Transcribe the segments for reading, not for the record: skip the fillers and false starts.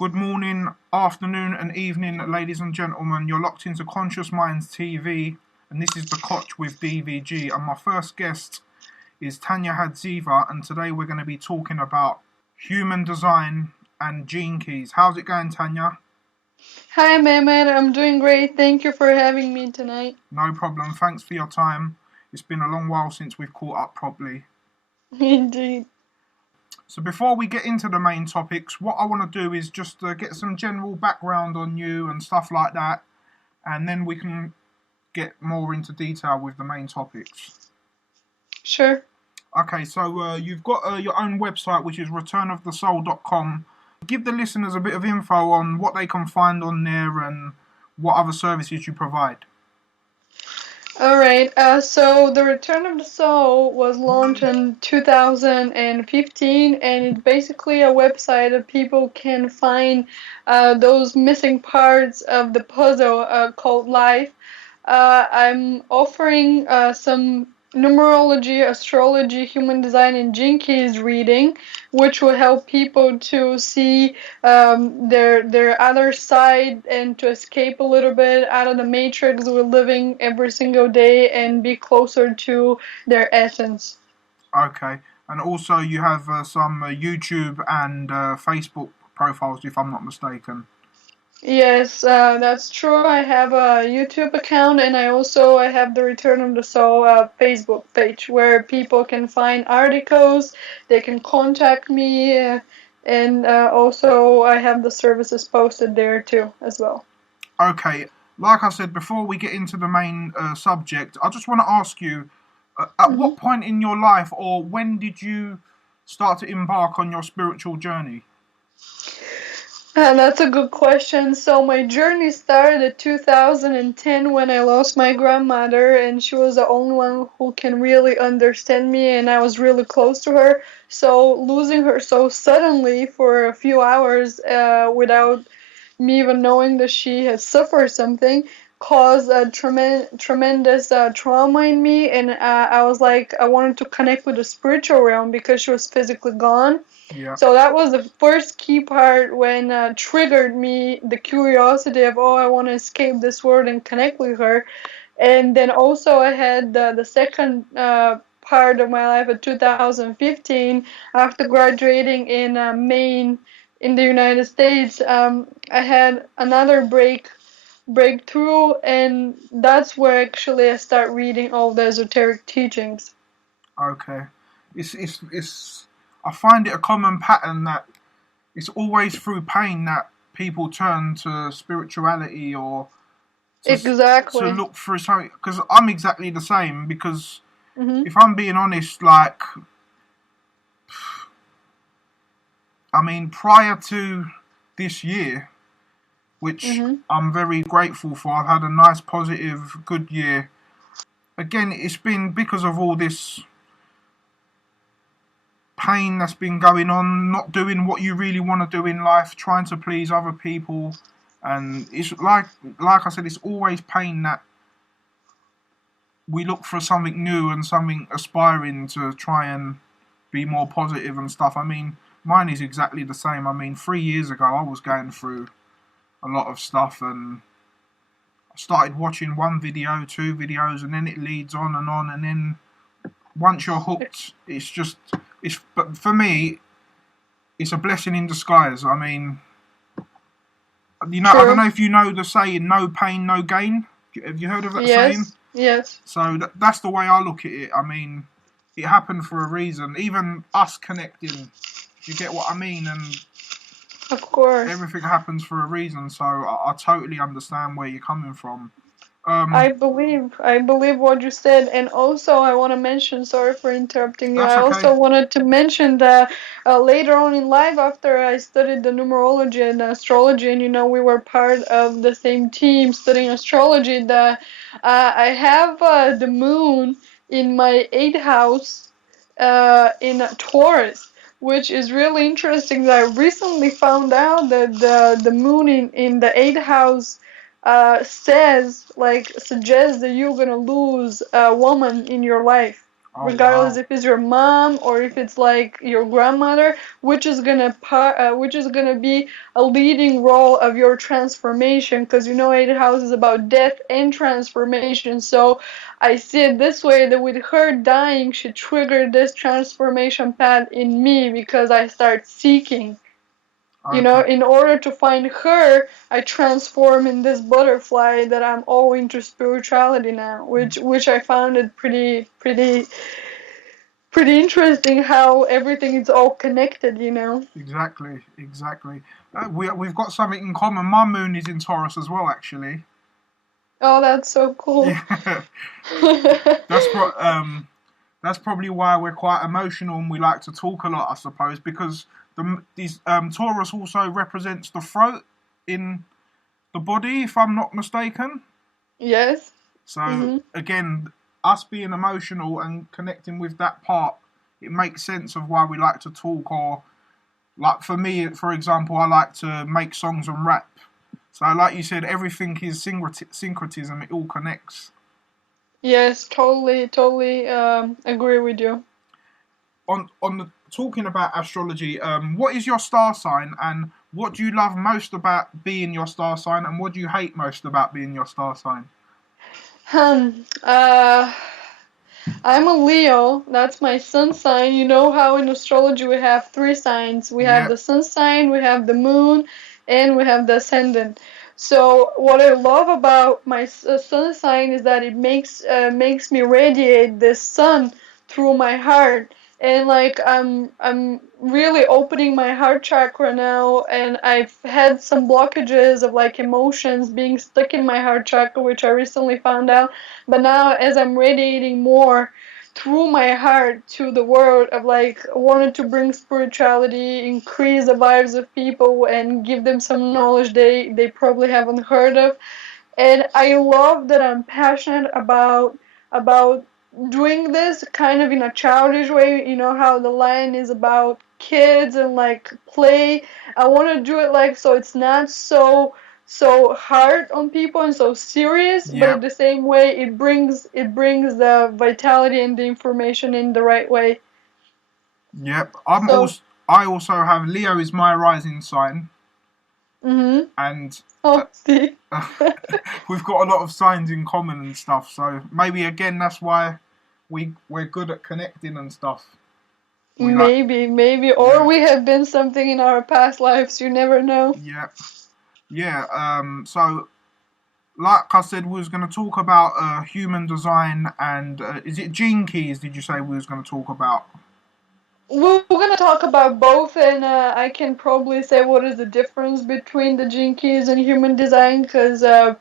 Good morning, afternoon, and evening, ladies and gentlemen. You're locked into Conscious Minds TV, and this is the Cotch with D.V.G. And my first guest is Tanya Hadzhieva, and today we're going to be talking about human design and gene keys. How's it going, Tanya? Hi, Mehmet. I'm doing great. Thank you for having me tonight. No problem. Thanks for your time. It's been a long while since we've caught up properly. Indeed. So before we get into the main topics, what I want to do is just get some general background on you and stuff like that, and then we can get more into detail with the main topics. Sure. Okay, so you've got your own website, which is returnofthesoul.com. Give the listeners a bit of info on what they can find on there and what other services you provide. All right. So the Return of the Soul was launched in 2015, and it's basically a website that people can find those missing parts of the puzzle called life. I'm offering some numerology, astrology, human design, and gene keys reading, which will help people to see their other side and to escape a little bit out of the matrix we're living every single day and be closer to their essence. Okay, and also you have some YouTube and Facebook profiles, if I'm not mistaken. Yes, that's true. I have a YouTube account and I have the Return of the Soul Facebook page where people can find articles, they can contact me, and also I have the services posted there too as well. Okay, like I said, before we get into the main subject, I just want to ask you, at Mhm. what point in your life or when did you start to embark on your spiritual journey? That's a good question. So my journey started in 2010 when I lost my grandmother, and she was the only one who can really understand me, and I was really close to her. So losing her so suddenly for a few hours, without me even knowing that she had suffered something, caused a tremendous trauma in me, and I was like, I wanted to connect with the spiritual realm because she was physically gone. Yeah. So that was the first key part when triggered me the curiosity of, oh, I want to escape this world and connect with her. And then also I had the second part of my life in 2015 after graduating in Maine in the United States. I had another breakthrough, and that's where actually I start reading all the esoteric teachings. Okay. It's I find it a common pattern that it's always through pain that people turn to spirituality or to to Exactly. look through something. Because I'm exactly the same. Because Mhm. if I'm being honest, like I mean, prior to this year, which Mhm. I'm very grateful for, I've had a nice, positive, good year. Again, it's been because of all this pain that's been going on, not doing what you really want to do in life, trying to please other people, and it's like I said, it's always pain that we look for something new and something aspiring to try and be more positive and stuff. I mean, mine is exactly the same. I mean, 3 years ago, I was going through a lot of stuff, and I started watching one video, two videos, and then it leads on, and then once you're hooked, it's. But for me, it's a blessing in disguise. I mean, I don't True. know if you know the saying, "No pain, no gain." Have you heard of that saying? Yes. Yes. So that's the way I look at it. I mean, it happened for a reason. Even us connecting, you get what I mean, and Of course. everything happens for a reason. So I totally understand where you're coming from. I believe what you said, and also I want to mention. Sorry for interrupting you. That's I okay. also wanted to mention that later on in life, after I studied the numerology and astrology, and we were part of the same team studying astrology. That I have the moon in my eighth house, in Taurus, which is really interesting. That I recently found out that the moon in the eighth house suggests that you're gonna lose a woman in your life. Oh regardless wow. if it's your mom or if it's like your grandmother, which is gonna be a leading role of your transformation, because you know 8th house is about death and transformation. So I see it this way, that with her dying, she triggered this transformation path in me because I start seeking. You know, Okay. in order to find her, I transform in this butterfly that I'm all into spirituality now, which I found it pretty interesting how everything is all connected, you know. Exactly. Exactly. We've got something in common. My moon is in Taurus as well, actually. Oh, that's so cool. Yeah. that's pro- um that's probably why we're quite emotional and we like to talk a lot, I suppose, because these Taurus also represents the throat in the body, if I'm not mistaken. Yes. So Mhm. again, us being emotional and connecting with that part, it makes sense of why we like to talk. Or like for me, for example, I like to make songs and rap. So like you said, everything is syncretism. It all connects. Yes, totally agree with you. On the talking about astrology, what is your star sign, and what do you love most about being your star sign, and what do you hate most about being your star sign? Hmm. I'm a Leo. That's my sun sign. You know how in astrology we have three signs. We have Yep, the sun sign, we have the moon, and we have the ascendant. So what I love about my sun sign is that it makes me radiate the sun through my heart. And like I'm really opening my heart chakra now, and I've had some blockages of like emotions being stuck in my heart chakra, which I recently found out. But now, as I'm radiating more through my heart to the world of like wanted to bring spirituality, increase the lives of people, and give them some knowledge they probably haven't heard of. And I love that I'm passionate about doing this kind of in a childish way. You know how the line is about kids and like play. I want to do it like so it's not so hard on people and so serious, but at yep, the same way it brings the vitality and the information in the right way. yep. So, I also have Leo is my rising sign, mhm. and uh, Oh, see. we've got a lot of signs in common and stuff. So maybe again that's why we're good at connecting and stuff. We like, Maybe, or yeah, we have been something in our past lives. You never know. yeah, yeah. So like I said, we was going to talk about human design and is it gene keys? Did you say we was going to talk about? We're gonna talk about both, and I can probably say what is the difference between the gene keys and human design, because the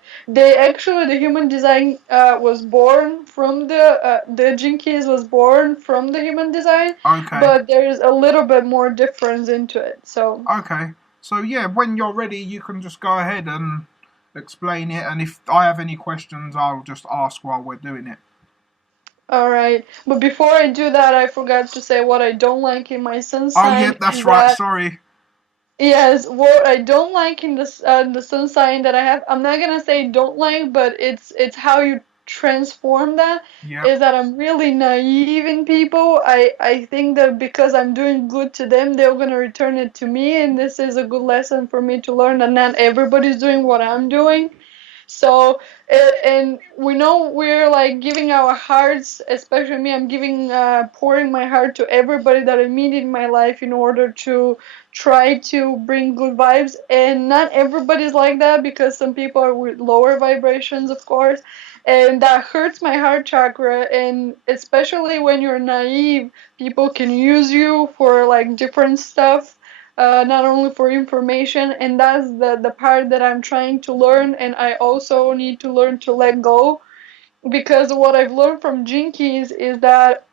human design was born from the gene keys was born from the human design, Okay, but there's a little bit more difference into it. So. okay. So yeah, when you're ready, you can just go ahead and explain it. And if I have any questions, I'll just ask while we're doing it. All right, but before I do that, I forgot to say what I don't like in my sun Oh yeah, sign that's is right. that. Sorry. Yes, what I don't like in the sun sign that I have, I'm not gonna say don't like, but it's how you transform that, Yep. is that I'm really naive in people. I think that because I'm doing good to them, they're gonna return it to me, and this is a good lesson for me to learn that not everybody's doing what I'm doing. So, and we know we're like giving our hearts, especially me, I'm pouring my heart to everybody that I meet in my life in order to try to bring good vibes. And not everybody's like that, because some people are with lower vibrations, of course. And that hurts my heart chakra. And especially when you're naive, people can use you for like different stuff, not only for information, and that's the part that I'm trying to learn, and I also need to learn to let go, because what I've learned from Jinkies is that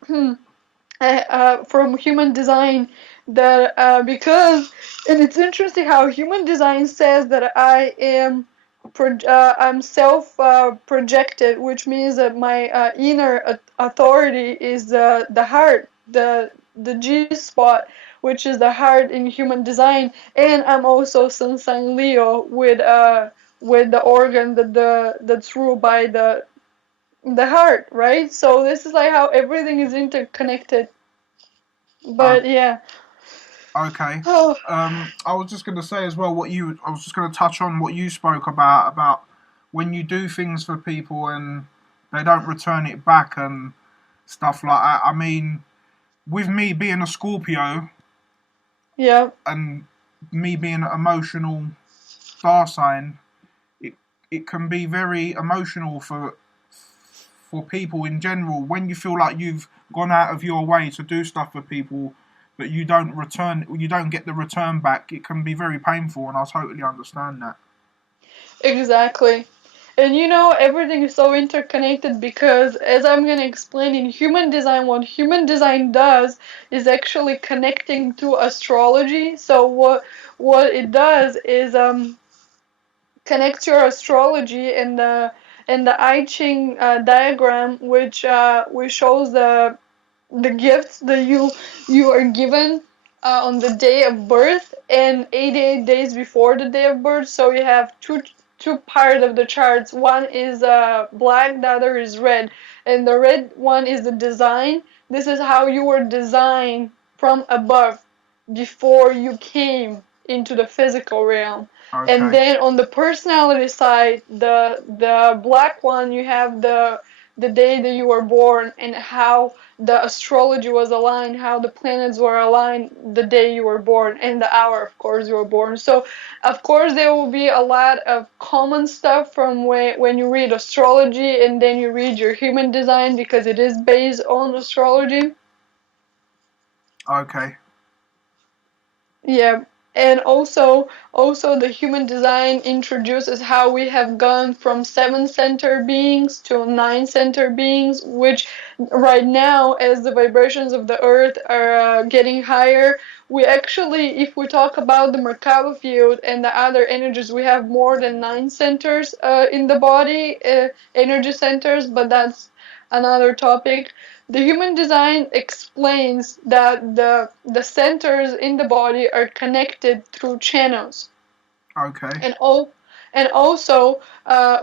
from human design, that because, and it's interesting how human design says that I'm self projected, which means that my inner authority is the heart, the G spot, which is the heart in human design, and I'm also Sun Sign Leo with the organ that's ruled by the heart, right? So this is like how everything is interconnected. Uh, But yeah. okay. Oh, I was just going to say as well I was just going to touch on what you spoke about when you do things for people and they don't return it back and stuff like that. I mean, with me being a Scorpio yeah. and me being an emotional star sign, it it can be very emotional for people in general when you feel like you've gone out of your way to do stuff for people but you don't get the return back. It can be very painful, and I totally understand that. Exactly. And everything is so interconnected because, as I'm going to explain in human design, what human design does is actually connecting to astrology. So what it does is connects your astrology and the I Ching diagram, which shows the gifts that you are given on the day of birth and 88 days before the day of birth. So you have two part of the charts. One is black, the other is red, and the red one is the design. This is how you were designed from above before you came into the physical realm. And Okay. then on the personality side, the black one, you have the day that you were born and how the astrology was aligned, how the planets were aligned the day you were born, and the hour, of course, you were born. So, of course, there will be a lot of common stuff from when you read astrology and then you read your human design because it is based on astrology. Okay. Yeah, and also the human design introduces how we have gone from seven center beings to nine center beings, which right now, as the vibrations of the earth are getting higher, we actually, if we talk about the Merkaba field and the other energies, we have more than nine centers in the body, energy centers, but that's another topic. The human design explains that the centers in the body are connected through channels. Okay. And all and also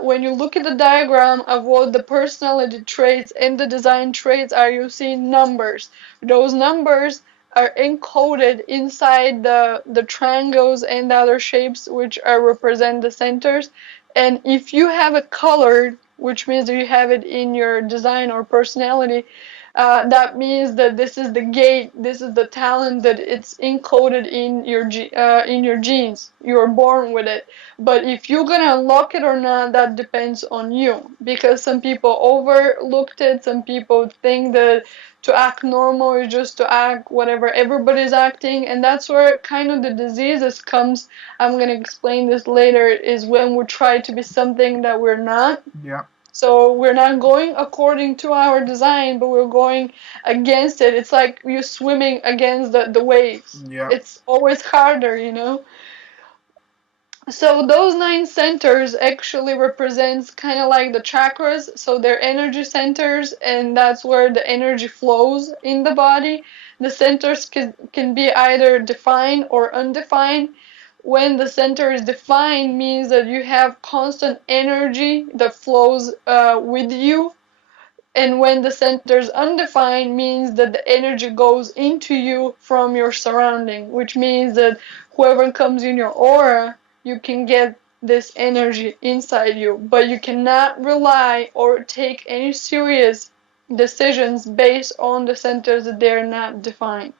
when you look at the diagram of what the personality traits and the design traits are, you see numbers. Those numbers are encoded inside the triangles and the other shapes which are represent the centers. And if you have it colored, which means that you have it in your design or personality, that means that this is the gate, this is the talent that it's encoded in your genes. You are born with it. But if you're gonna unlock it or not, that depends on you. Because some people overlooked it, some people think that to act normal is just to act whatever everybody's acting, and that's where kind of the diseases comes. I'm gonna explain this later, is when we try to be something that we're not. Yeah. So we're not going according to our design, but we're going against it. It's like you're swimming against the waves. Yeah. It's always harder. So those nine centers actually represents kind of like the chakras, so they're energy centers, and that's where the energy flows in the body. The centers can be either defined or undefined. When the center is defined, means that you have constant energy that flows with you, and when the center is undefined, means that the energy goes into you from your surrounding, which means that whoever comes in your aura, you can get this energy inside you, but you cannot rely or take any serious decisions based on the centers that they're not defined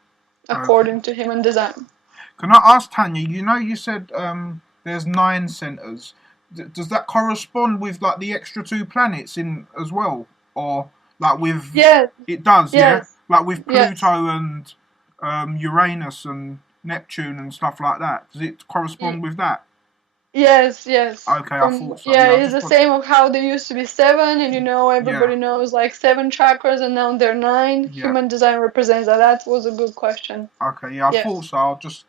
Okay. according to human design. Can I ask Tanya? You said there's nine centers. Does that correspond with like the extra two planets in as well, or like with Yes, it does? Yeah, yes, like with yes. Pluto and Uranus and Neptune and stuff like that. Does it correspond with that? Yes, yes. Okay, I From thought so. yeah, Yeah, I it's just the want. same of how they used to be seven, and Yeah, everybody knows like seven chakras, and now they're nine. yeah. Human design represents that. That was a good question. Okay, yeah, I thought Yes, so. I'll just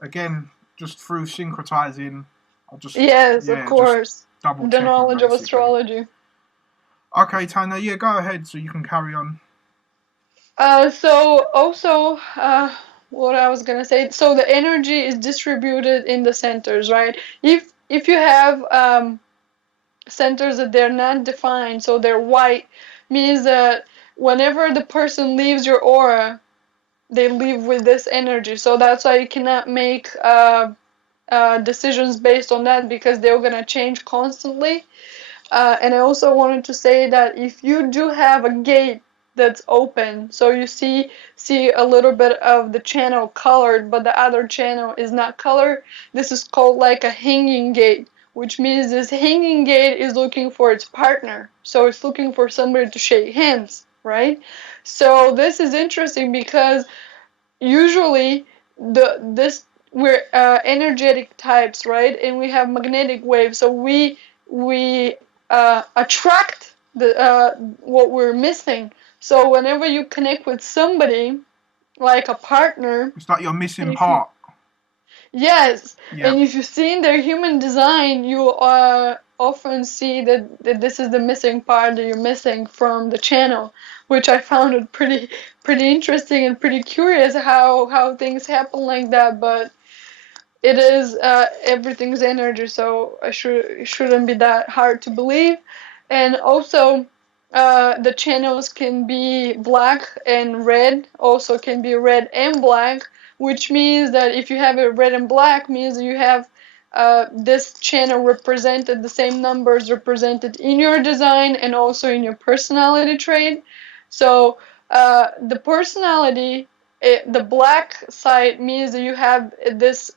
again just through syncretizing, I'll just yes, of yeah just course. double The checking knowledge of basically. astrology. Okay, Tanya, yeah, go ahead so you can carry on. So also, what I was gonna say. So the energy is distributed in the centers, right? If you have centers that they're not defined, so they're white, means that whenever the person leaves your aura, they leave with this energy. So that's why you cannot make decisions based on that, because they're gonna change constantly. And I also wanted to say that if you do have a gate that's open, so you see a little bit of the channel colored, but the other channel is not colored, this is called like a hanging gate, which means this hanging gate is looking for its partner. So it's looking for somebody to shake hands, right? So this is interesting because usually this we're energetic types, right? And we have magnetic waves, so we attract the what we're missing. So whenever you connect with somebody like a partner, It's like you're and missing if you part. yes, Yeah. and if you see in their human design, you often see that this is the missing part that you're missing from the channel, which I found it pretty interesting and pretty curious how things happen like that. But it is everything's energy, so it shouldn't be that hard to believe. And also, the channels can be black and red, also can be red and black, which means that if you have it red and black, means you have this channel represented, the same numbers represented in your design and also in your personality trait. So the personality, the black side means that you have this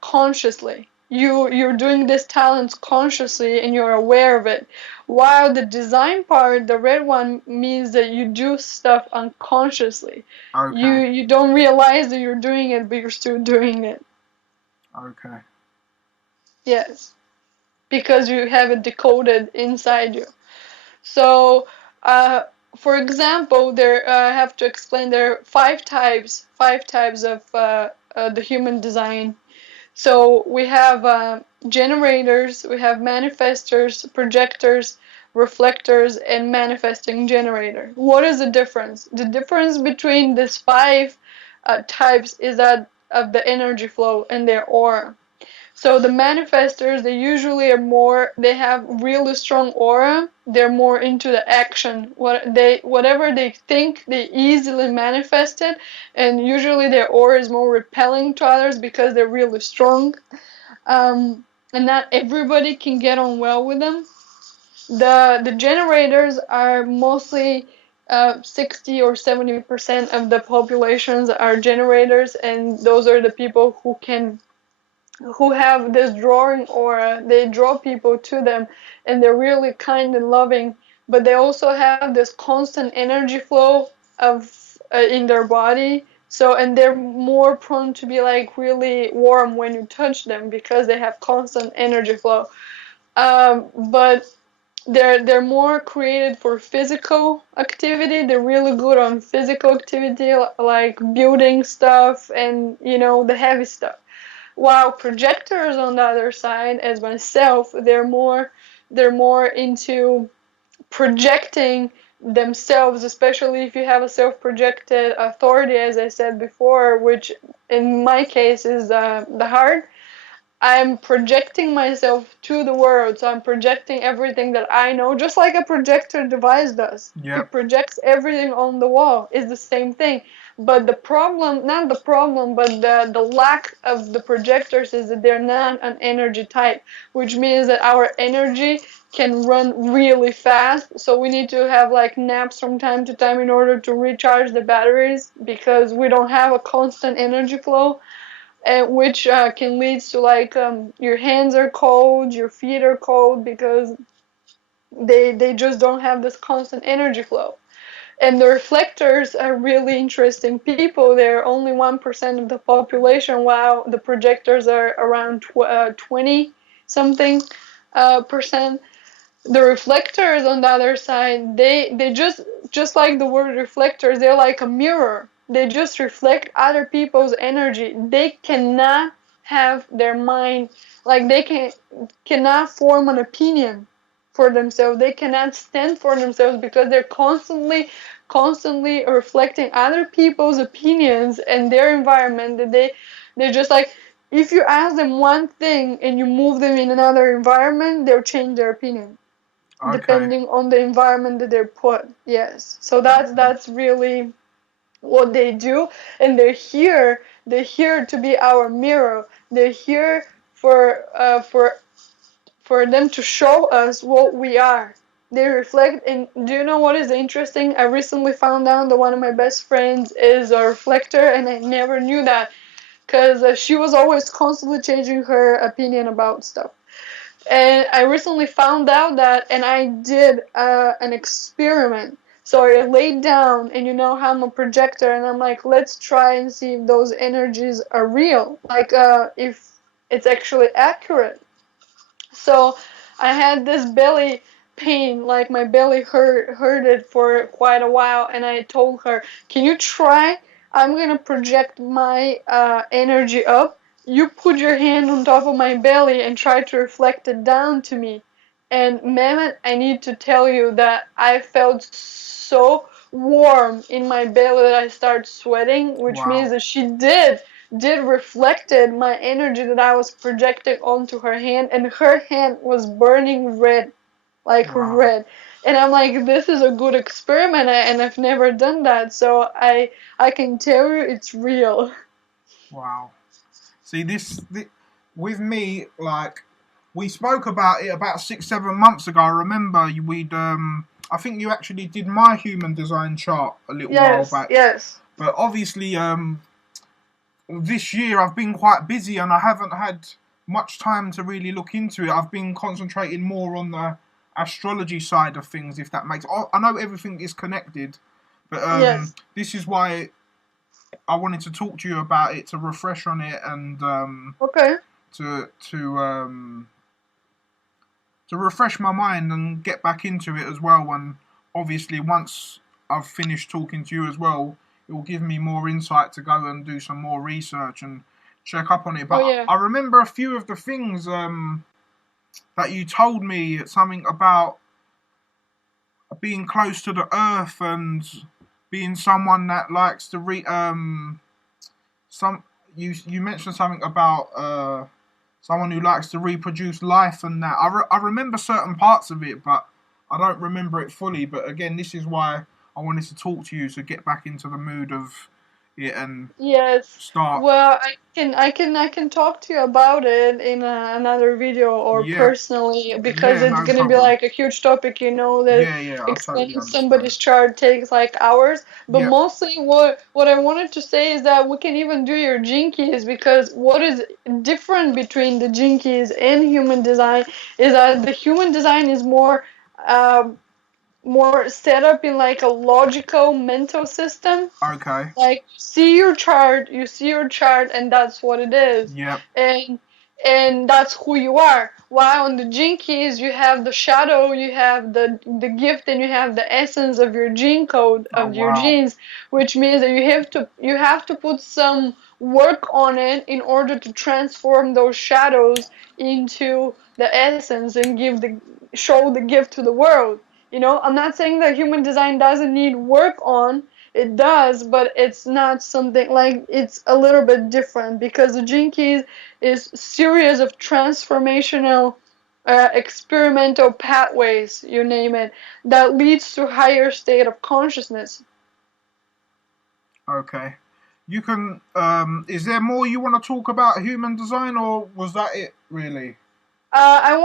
consciously. You're doing this talents consciously and you're aware of it. While the design part, the red one, means that you do stuff unconsciously. Okay. You don't realize that you're doing it, but you're still doing it. Okay. Yes, because you have it decoded inside you. So, for example, I have to explain there are five types of the human design. So we have generators, we have manifestors, projectors, reflectors, and manifesting generator. What is the difference? The difference between these five types is that of the energy flow and their aura. So the manifestors, they usually are more, they have really strong aura. They're more into the action. Whatever they think, they easily manifest it. And usually their aura is more repelling to others because they're really strong. And not everybody can get on well with them. The generators are mostly 60 or 70% of the populations are generators, and those are the people who have this drawing aura. They draw people to them, and they're really kind and loving, but they also have this constant energy flow of in their body. So, and they're more prone to be like really warm when you touch them because they have constant energy flow. But they're more created for physical activity. They're really good on physical activity, like building stuff and the heavy stuff. While projectors on the other side, as myself, they're more into projecting themselves, especially if you have a self-projected authority, as I said before, which in my case is the heart. I'm projecting myself to the world. So I'm projecting everything that I know, just like a projector device does. It Yep. projects everything on the wall. It's the same thing. But the problem, not the problem, but the lack of the projectors is that they're not an energy type, which means that our energy can run really fast. So we need to have like naps from time to time in order to recharge the batteries because we don't have a constant energy flow, which can lead to like your hands are cold, your feet are cold because they just don't have this constant energy flow. And the reflectors are really interesting people. They're only 1% of the population, while the projectors are around 20 something percent. The reflectors on the other side, they just like the word reflectors, they're like a mirror. They just reflect other people's energy. They cannot have their mind, like they cannot form an opinion for themselves. They cannot stand for themselves because they're constantly reflecting other people's opinions and their environment. That they're just like, if you ask them one thing and you move them in another environment, they'll change their opinion. Okay. depending on the environment that they're put. Yes. So Okay. that's really what they do, and they're here to be our mirror. They're here for them to show us what we are. They reflect. And do you know what is interesting? I recently found out that one of my best friends is a reflector, and I never knew that, because she was always constantly changing her opinion about stuff. And I recently found out that, and I did an experiment. So I laid down, and you know how I'm a projector, and I'm like, let's try and see if those energies are real, like if it's actually accurate. So I had this belly pain, like my belly hurted for quite a while, and I told her, "Can you try? I'm gonna project my energy up. You put your hand on top of my belly and try to reflect it down to me." And Mehmet, I need to tell you that I felt so warm in my belly that I started sweating, which means Wow. that she did reflected my energy that I was projecting onto her hand, and her hand was burning red, like Wow. red. And I'm like, this is a good experiment, and I've never done that, so I can tell you it's real. Wow. See this with me, like we spoke about it about 6, 7 months ago. I remember we'd I think you actually did my human design chart a little while Yes, back. yes, But obviously this year I've been quite busy and I haven't had much time to really look into it. I've been concentrating more on the astrology side of things, if that makes. I know everything is connected, but yes. this is why I wanted to talk to you about it to refresh on it and Okay. to to um, to refresh my mind and get back into it as well. And obviously, once I've finished talking to you as well, it will give me more insight to go and do some more research and check up on it. Oh But yeah. I remember a few of the things that you told me, something about being close to the earth and being someone that likes to some you mentioned something about someone who likes to reproduce life and that. I remember certain parts of it, but I don't remember it fully. But again, this is why I wanted to talk to you to get back into the mood of it and Yes. start. Well, I can talk to you about it in another video or Yeah, personally, because yeah, it's no gonna be problem. like a huge topic, that Yeah, yeah, I totally explaining understand. somebody's chart takes like hours. But Yep. mostly what I wanted to say is that we can even do your gene keys, because what is different between the gene keys and human design is that the human design is um, more set up in like a logical mental system. Okay. Like, you see your chart, and that's what it is. Yep. And that's who you are. While on the gene keys you have the shadow, you have the gift, and you have the essence of your gene code Oh of your wow. genes, which means that you have to put some work on it in order to transform those shadows into the essence and show the gift to the world. I'm not saying that human design doesn't need work on. It does, but it's not something like, it's a little bit different, because the gene keys is series of transformational experimental pathways, you name it, that leads to higher state of consciousness. Okay. You can. Is there more you want to talk about human design, or was that it really? I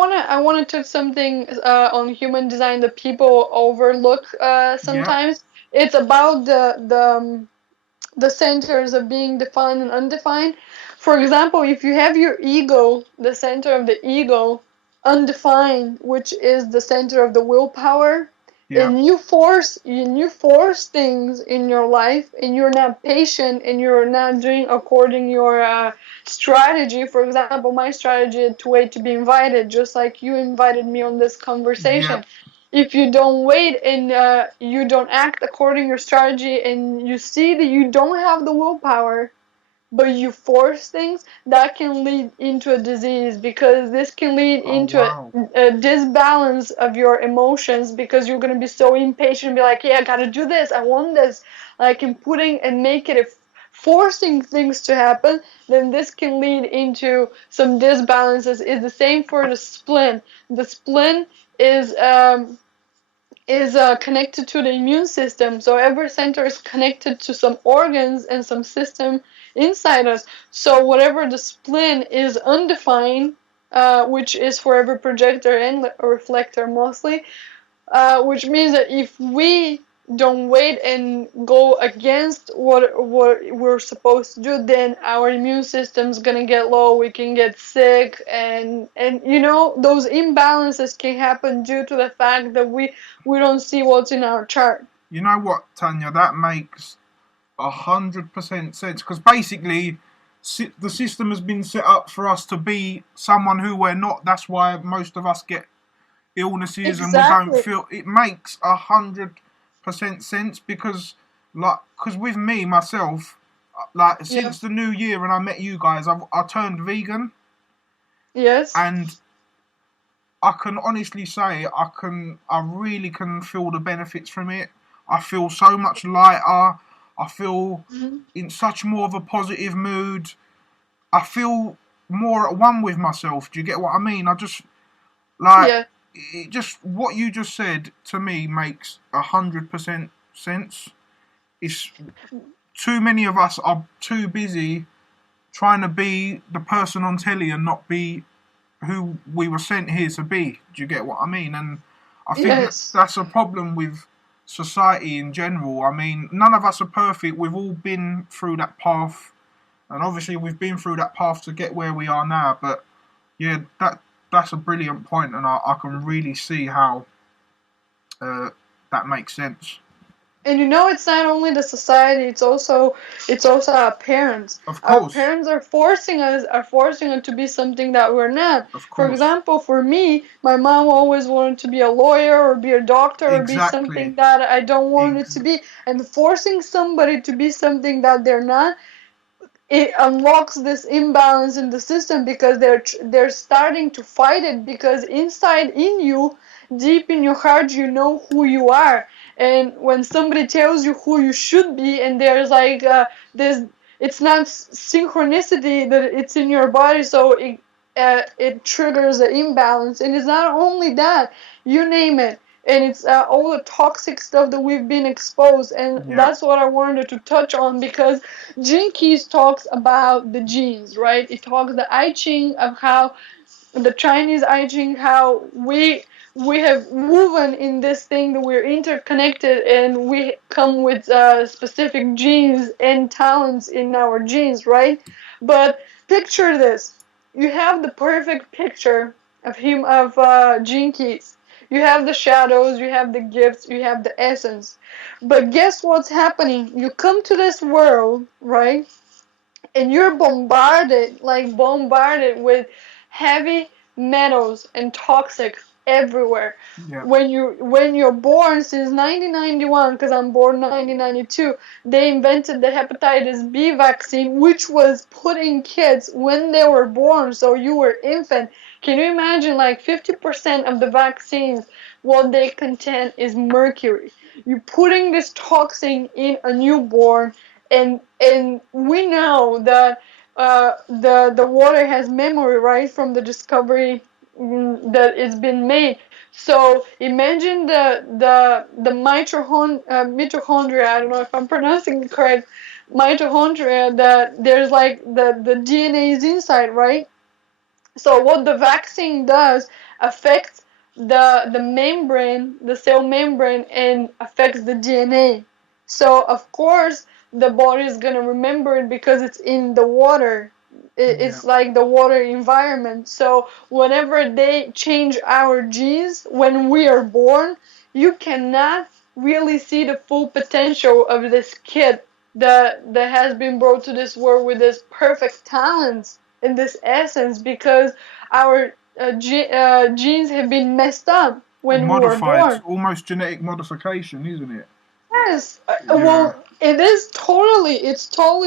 wanna touch something on human design that people overlook Yep. sometimes. It's about the centers of being defined and undefined. For example, if you have your ego, the center of the ego, undefined, which is the center of the willpower, Yep. and you force things in your life, and you're not patient, and you're not doing according your strategy. For example, my strategy is to wait to be invited, just like you invited me on this conversation. Yep. If you don't wait, and you don't act according to your strategy, and you see that you don't have the willpower, but you force things, that can lead into a disease, because this can lead Oh into wow. a disbalance of your emotions, because you're going to be so impatient and be like, yeah, I gotta do this, I want this, like, and putting and make it forcing things to happen. Then this can lead into some disbalances. It's the same for the spleen. The spleen is connected to the immune system. So every center is connected to some organs and some system inside us. So whatever the spleen is undefined, which is for every projector and reflector mostly, which means that if we don't wait and go against what we're supposed to do, then our immune system's gonna get low. We can get sick, and those imbalances can happen due to the fact that we don't see what's in our chart. You know what, Tanya? That makes 100% sense because basically the system has been set up for us to be someone who we're not. That's why most of us get illnesses and we don't Exactly. feel. It makes 100% sense because with me myself, like Yeah. since the new year and I met you guys, I turned vegan Yes. and I can honestly say I really can feel the benefits from it. I feel so much lighter. I feel Hmm. in such more of a positive mood. I feel more at one with myself. Do you get what I mean? I just like Yeah. it. Just what you just said to me makes 100% sense. It's too many of us are too busy trying to be the person on telly and not be who we were sent here to be. Do you get what I mean? And I think Yes. that's a problem with society in general. I mean, none of us are perfect. We've all been through that path, and obviously we've been through that path to get where we are now. But yeah, that's a brilliant point, and I can really see how uh, that makes sense. And it's not only the society, it's also our parents. Of Our course, parents are forcing us to be something that we're not. of For course, example, for me, my mom always wanted to be a lawyer or be a doctor or be exactly, something that I don't want it Ex- to be. And forcing somebody to be something that they're not, it unlocks this imbalance in the system because they're starting to fight it, because inside in you, deep in your heart, you know who you are. And when somebody tells you who you should be, and there's like this, it's not synchronicity that it's in your body, so it triggers the imbalance. And it's not only that, you name it, and it's all the toxic stuff that we've been exposed. And yeah, that's what I wanted to touch on, because Gene Keys talks about the genes, right? It talks the I Ching of how the Chinese I Ching, how we have woven in this thing that we're interconnected, and we come with specific genes and talents in our genes, right? But picture this: you have the perfect picture of him, of Gene Keys. You have the shadows, you have the gifts, you have the essence. But guess what's happening? You come to this world, right? And you're bombarded, like bombarded with heavy metals and toxic everywhere. yeah, When you're born, since 1991, because I'm born 1992, they invented the hepatitis B vaccine, which was put in kids when they were born, so you were infant. Can you imagine, like 50% of the vaccines, what they contain is mercury. You're putting this toxin in a newborn, and we know that the water has memory, right, from the discovery, that it's been made. So imagine the mitochondria. I don't know if I'm pronouncing it correct. Mitochondria, that there's like the DNA is inside, right? So what the vaccine does affects the membrane, the cell membrane, and affects the DNA. So of course the body is gonna remember it because it's in the water. yeah. It's like the water environment. So whenever they change our genes when we are born, you cannot really see the full potential of this kid that has been brought to this world with this perfect talents in this essence, because our genes have been messed up when we were Modified, born. almost genetic modification, isn't it? Yes. Yeah, Well, it's totally,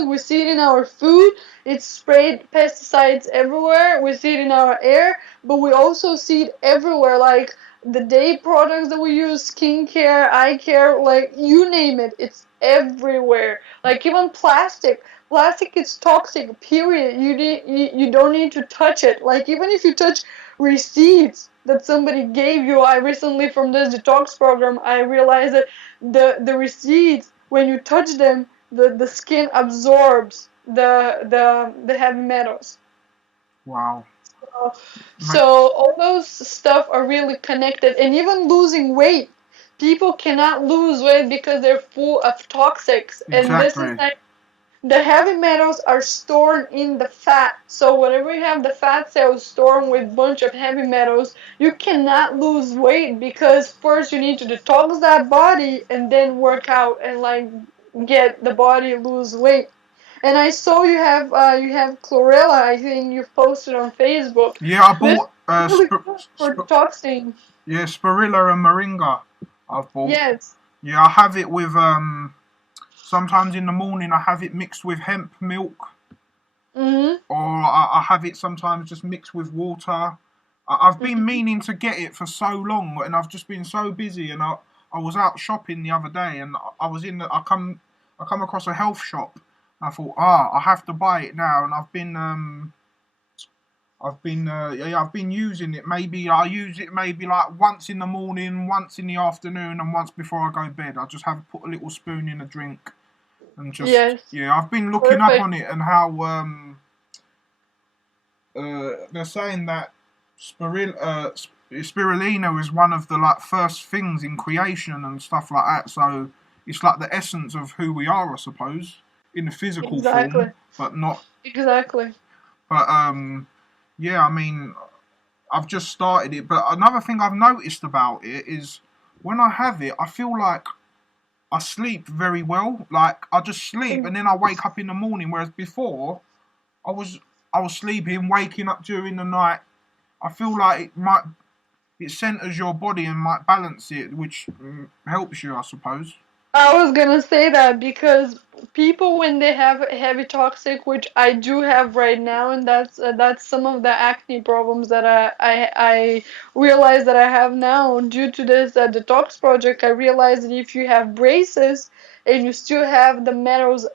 we see it in our food. It's sprayed pesticides everywhere. We see it in our air, but we also see it everywhere, like the day products that we use, skincare, eye care, like you name it, it's everywhere. Like even plastic. Plastic is toxic, period. You don't need to touch it. Like even if you touch receipts, that somebody gave you. I recently, from this detox program, I realized that the receipts, when you touch them, the skin absorbs the heavy metals. Wow. So all those stuff are really connected, and even losing weight. People cannot lose weight because they're full of toxics, and this is Exactly. like the heavy metals are stored in the fat. So whenever you have the fat cells stored with a bunch of heavy metals, you cannot lose weight because first you need to detox that body and then work out and like get the body lose weight. And I saw you have chlorella. I think you posted on Facebook. Yeah, I This is bought really good for detoxing. yeah, spirilla and moringa. I've bought. Yes. Yeah, I have it with sometimes in the morning I have it mixed with hemp milk, Mhm. or I have it sometimes just mixed with water. I've been Mhm. meaning to get it for so long, and I've just been so busy. And I was out shopping the other day, and I was in. I come across a health shop. I thought, I have to buy it now, and yeah, I've been using it. Maybe I use it maybe like once in the morning, once in the afternoon, and once before I go to bed. I just have put a little spoon in a drink and just Yes. yeah. I've been looking up Perfect. on it and how they're saying that spirulina is one of the like first things in creation and stuff like that. So it's like the essence of who we are, I suppose, in a physical Exactly. form, but not. Exactly. But yeah. I mean, I've just started it. But another thing I've noticed about it is when I have it, I feel like I sleep very well. Like I just sleep and then I wake up in the morning. Whereas before, I was I was sleeping, waking up during the night. I feel like it centers your body and might balance it, which helps you, I suppose. I was gonna say that because people when they have heavy toxic, which I do have right now, and that's some of the acne problems that I realize that I have now due to this detox project. I realized that if you have braces and you still have the metals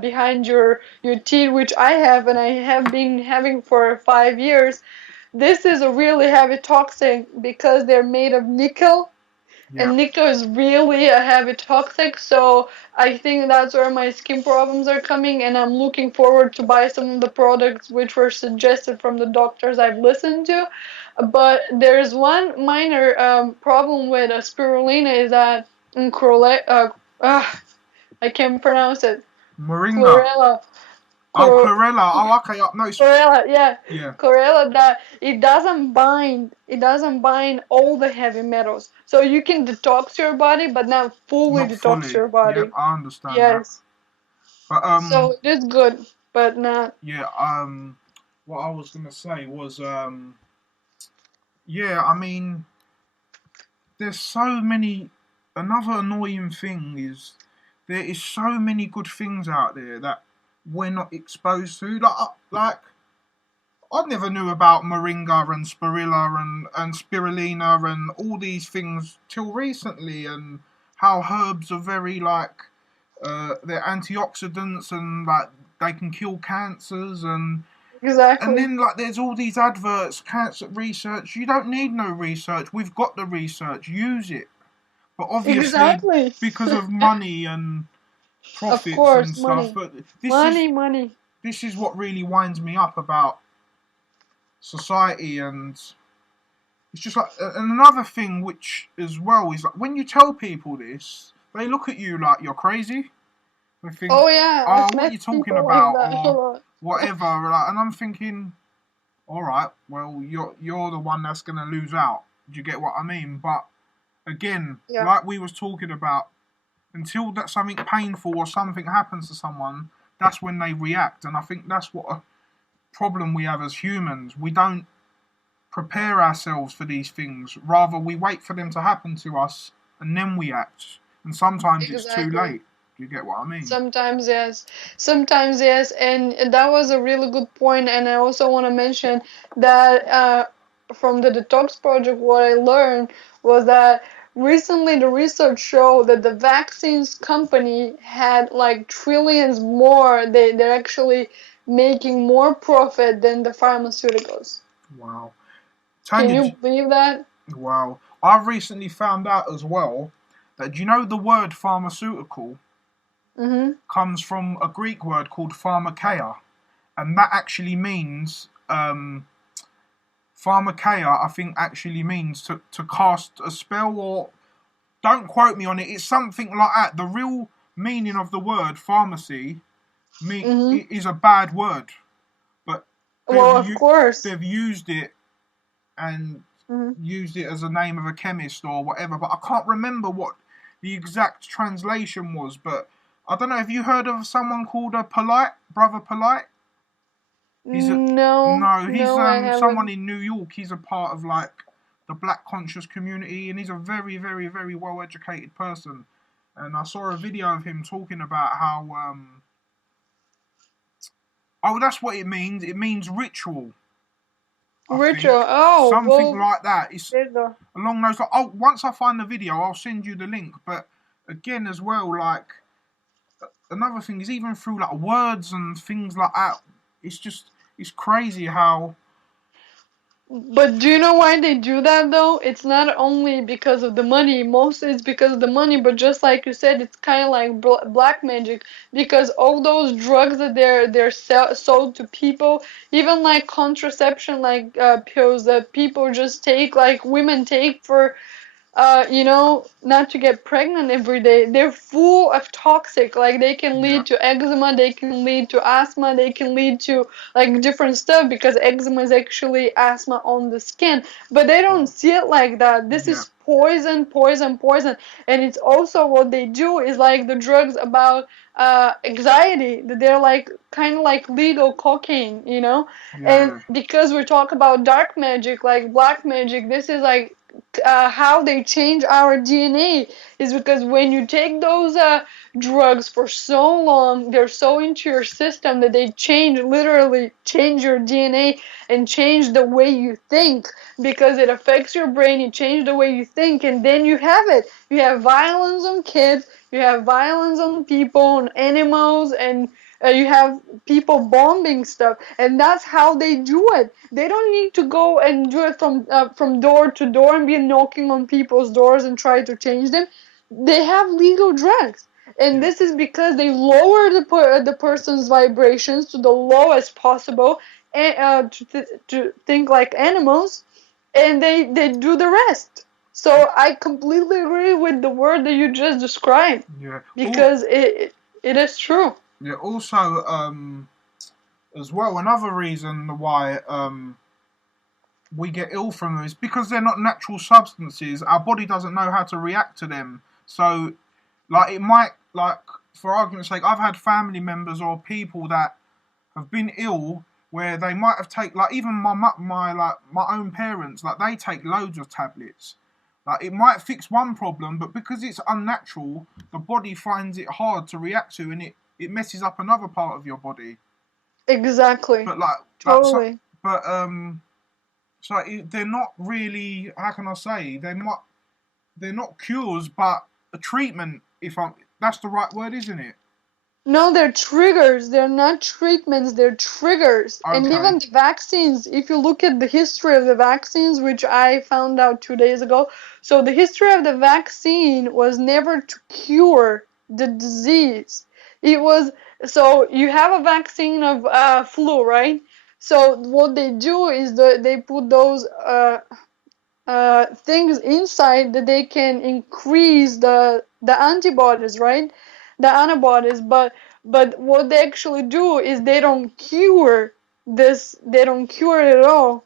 behind your teeth, which I have and I have been having for 5 years, this is a really heavy toxic because they're made of nickel, Yeah. and nickel is really a heavy toxic, so I think that's where my skin problems are coming, and I'm looking forward to buy some of the products which were suggested from the doctors I've listened to. But there's one minor problem with spirulina is that in I can't pronounce it. Moringa. Chlorella. Oh, Chlor- chlorella. Oh, okay. No, Chlorella, yeah, yeah. chlorella, that it doesn't bind all the heavy metals. So you can detox your body, but not fully Not detox fully. your Yep, body. I understand that. Yes. But So it is good, but not. yeah. What I was gonna say was yeah. I mean, there's so many. Another annoying thing is there is so many good things out there that we're not exposed to. Like I never knew about moringa and spirilla and spirulina and all these things till recently, and how herbs are very like they're antioxidants and like they can kill cancers and Exactly. then like there's all these adverts, cancer research. You don't need no research. We've got the research. Use it. But obviously, Exactly. because of money and Of profits and course, stuff. money. But Money, money. this is what really winds me up about society, and it's just like and another thing which as well is like when you tell people this, they look at you like you're crazy. They think, Oh yeah, "Oh, I've what are met you talking people like about?" that a or lot. whatever. Like, and I'm thinking, all right, well, you're the one that's gonna lose out. Do you get what I mean? But again, Yeah. like we was talking about, until that something painful or something happens to someone, that's when they react. And I think that's what a problem we have as humans. We don't prepare ourselves for these things. Rather, we wait for them to happen to us and then we act. And sometimes it's too Exactly. late. Do you get what I mean? Sometimes yes, sometimes yes, and that was a really good point. And I also want to mention that from the detox project, what I learned was that recently the research showed that the vaccines company had like trillions more. They're actually making more profit than the pharmaceuticals. Wow. Can Tanya, you believe that? wow. I've recently found out as well that, do you know the word pharmaceutical Mm-hmm. comes from a Greek word called pharmakeia, and that actually means pharmakeia. I think actually means to cast a spell, or don't quote me on it. It's something like that. The real meaning of the word pharmacy Mm-hmm. it is a bad word, but they've Well, of course. they've used it and Mm-hmm. used it as a name of a chemist or whatever. But I can't remember what the exact translation was. But I don't know. Have you heard of someone called a Polite, Brother Polite? He's a No, no. He's no, I someone haven't. in New York. He's a part of like the Black conscious community, and he's a very, very, very well educated person. And I saw a video of him talking about how oh, that's what it means. It means ritual, I Ritual. think. Oh, Something well, like that. It's there you go. along those lines. Oh, once I find the video, I'll send you the link. But again, as well, like another thing is even through like words and things like that. It's just it's crazy how But do you know why they do that though? It's not only because of the money. Mostly it's because of the money. But just like you said, it's kind of like black magic because all those drugs that sold to people, even like contraception, like pills that people just take, like women take for not to get pregnant every day. They're full of toxic. Like they can yeah lead to eczema, they can lead to asthma, they can lead to like different stuff because eczema is actually asthma on the skin. But they don't wow see it like that. This yeah is poison, poison, poison. And it's also what they do is like the drugs about anxiety. They're like kind of like legal cocaine. And yeah because we talk about dark magic, like black magic, this is like how they change our DNA is because when you take those drugs for so long, they're so into your system that they literally change your DNA and change the way you think because it affects your brain. You change the way you think, and then you have it. You have violence on kids, you have violence on people, on animals, and you have people bombing stuff, and that's how they do it. They don't need to go and do it from door to door and be knocking on people's doors and try to change them. They have legal drugs, and yeah this is because they lower the person's vibrations to the lowest possible, and to think like animals, and they do the rest. So I completely agree with the word that you just described yeah all because it is true. yeah also as well another reason why we get ill from them is because they're not natural substances. Our body doesn't know how to react to them. So, like, it might, like, for argument's sake, I've had family members or people that have been ill where they might have taken, like, even my own parents, like, they take loads of tablets. Like, it might fix one problem, but because it's unnatural, the body finds it hard to react to, and it messes up another part of your body. Exactly. But so, Totally. but so they're not really. How can I say? They're not cures, but a treatment. If I that's the right word, isn't it? No, they're triggers. They're not treatments, they're triggers. And Okay. even the vaccines, if you look at the history of the vaccines, which I found out 2 days ago, so the history of the vaccine was never to cure the disease. It was, so you have a vaccine of flu, right? So what they do is they put those things inside that they can increase the antibodies, right? The antibodies, but what they actually do is they don't cure this. They don't cure it at all.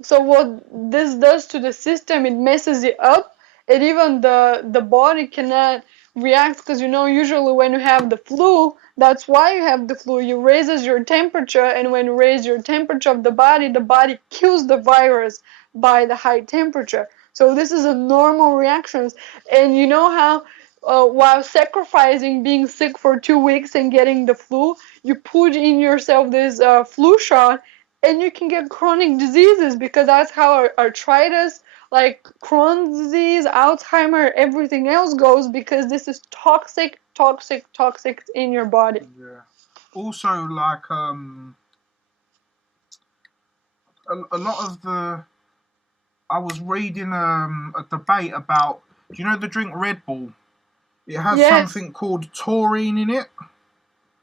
So what this does to the system, it messes it up, and even the body cannot react because usually when you have the flu, that's why you have the flu. You raises your temperature, and when you raise your temperature of the body kills the virus by the high temperature. So this is a normal reaction, and you know how. While sacrificing being sick for 2 weeks and getting the flu, you put in yourself this flu shot, and you can get chronic diseases because that's how arthritis, like Crohn's disease, Alzheimer, everything else goes because this is toxic, toxic, toxic in your body. Yeah. Also, like a lot of the I was reading a debate about. Do you know the drink Red Bull? It has Yes. something called taurine in it,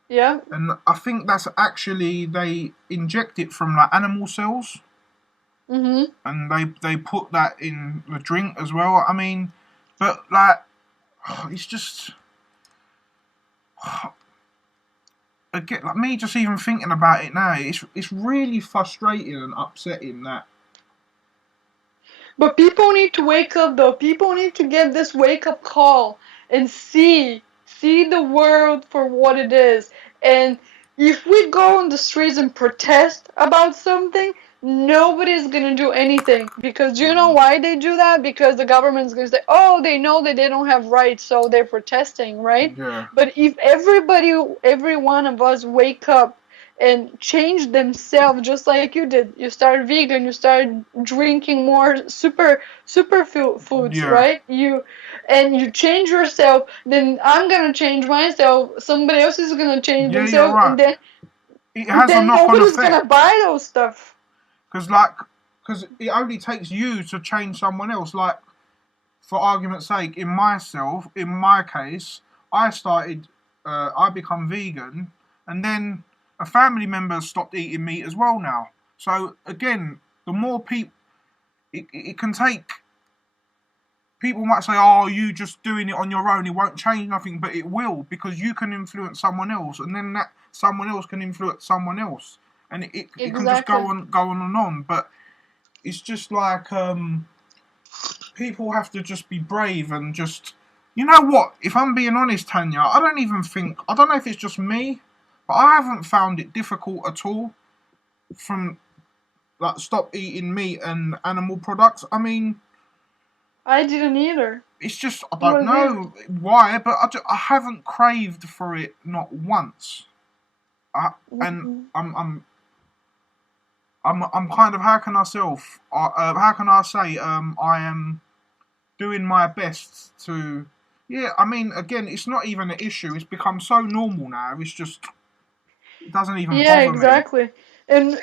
Yeah. and I think that's actually they inject it from like animal cells, Mhm. and they put that in the drink as well. I mean, but like it's just again like me just even thinking about it now. It's really frustrating and upsetting that. But people need to wake up though. People need to get this wake up call and see the world for what it is. And if we go on the streets and protest about something, nobody's gonna do anything. Because you know why they do that? Because the government's gonna say, oh, they know that they don't have rights, so they're protesting, right? Yeah, But if every one of us wake up and change themselves just like you did. You start vegan, you start drinking more foods, yeah, right? You change yourself, then I'm gonna change myself, somebody else is gonna change yeah. You're themselves, and right. then It has a then knock on nobody's effect gonna buy those stuff. because because it only takes you to change someone else. Like for argument's sake, in my case, I started, I become vegan, and then a family member stopped eating meat as well now. So again, the more people, it can take. People might say, "Oh, you just doing it on your own. It won't change nothing," but it will because you can influence someone else, and then that someone else can influence someone else, and it can just Exactly. go on and on. But it's just like people have to just be brave and just. You know what? If I'm being honest, Tanya, I don't even think. I don't know if it's just me, but I haven't found it difficult at all from like stop eating meat and animal products. I mean, I didn't either. it's just I It don't was really know why, but I haven't craved for it not once. I, and Mhm. I'm kind of how can I self how can I say I am doing my best to. Yeah, I mean, again, it's not even an issue. It's become so normal now. It's just it doesn't even Yeah, bother me. exactly. And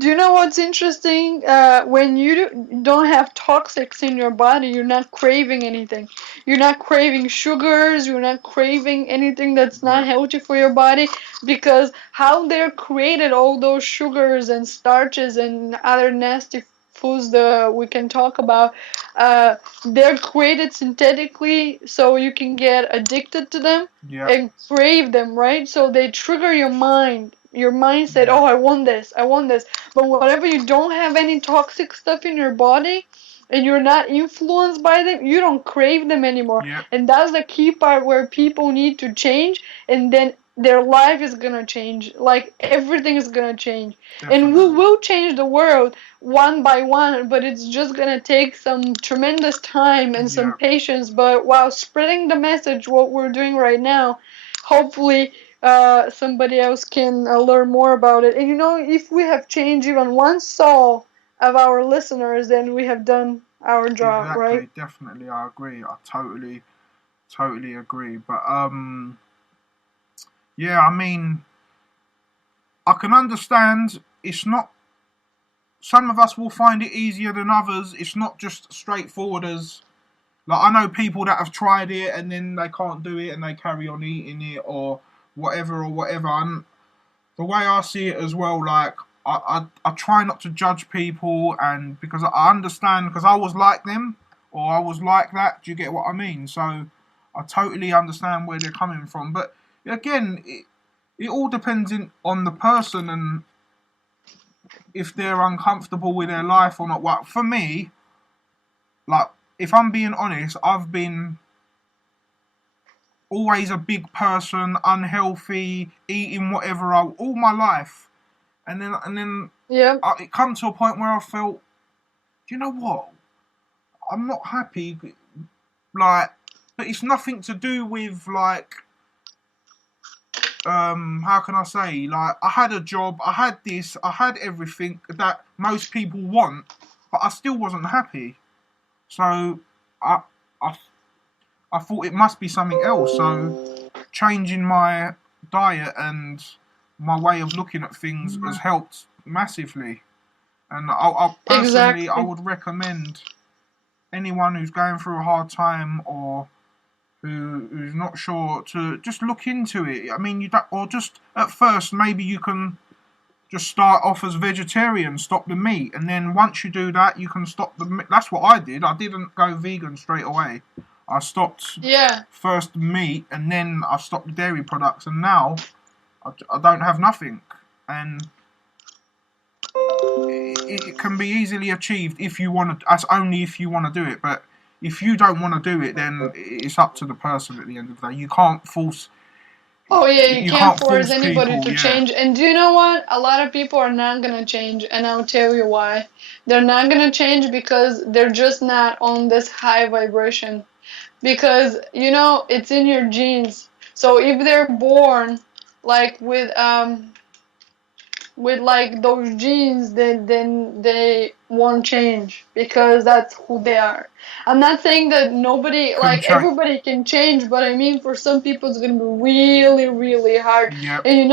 do you know what's interesting? When you don't have toxics in your body, you're not craving anything. You're not craving sugars, you're not craving anything that's Yeah, not healthy for your body because how they're created all those sugars and starches and other nasty foods that we can talk about, uh, they're created synthetically so you can get addicted to them yeah, and crave them, right? So they trigger your mind. Your mind said, yeah, "Oh, I want this, I want this." But whatever you don't have any toxic stuff in your body, and you're not influenced by them, you don't crave them anymore. yeah. And that's the key part where people need to change, and then their life is gonna change. Like everything is gonna change, and we Definitely. will change the world one by one. But it's just gonna take some tremendous time and some Yeah, patience. But while spreading the message, what we're doing right now, hopefully somebody else can learn more about it. And you know, if we have changed even one soul of our listeners, then we have done our job, right? exactly. Definitely, I agree. I totally agree. But yeah, I mean, I can understand. It's not. Some of us will find it easier than others. It's not just straightforward as like I know people that have tried it and then they can't do it and they carry on eating it or whatever or whatever. And the way I see it as well, like I try not to judge people and because I understand because I was like them or I was like that. Do you get what I mean? So I totally understand where they're coming from. But again, it all depends on the person and if they're uncomfortable with their life or not. Well, for me, like if I'm being honest, I've been always a big person, unhealthy, eating whatever all my life, and then Yep. it come to a point where I felt, you know what, I'm not happy, like, but it's nothing to do with like, how can I say, like, I had a job, I had this, I had everything that most people want, but I still wasn't happy. So I, I, I thought it must be something else. So changing my diet and my way of looking at things has helped massively. And I personally, I Exactly. would recommend anyone who's going through a hard time or who's not sure to just look into it. I mean, you don't, or just at first maybe you can just start off as vegetarian, stop the meat, and then once you do that, you can stop the meat. That's what I did. I didn't go vegan straight away. I stopped Yeah. first meat, and then I stopped the dairy products, and now I don't have nothing. And it can be easily achieved if you want to. That's only if you want to do it. But if you don't want to do it, then it's up to the person. At the end of the day, you can't force. Oh yeah, you You can't can't force force anybody people. to Yeah, change. And do you know what? A lot of people are not gonna change, and I'll tell you why. They're not gonna change because they're just not on this high vibration. Because it's in your genes. So if they're born like with like those genes, then they won't change because that's who they are. I'm not saying that nobody, can like change. everybody can change, but I mean for some people it's gonna be really, really hard. Yep. And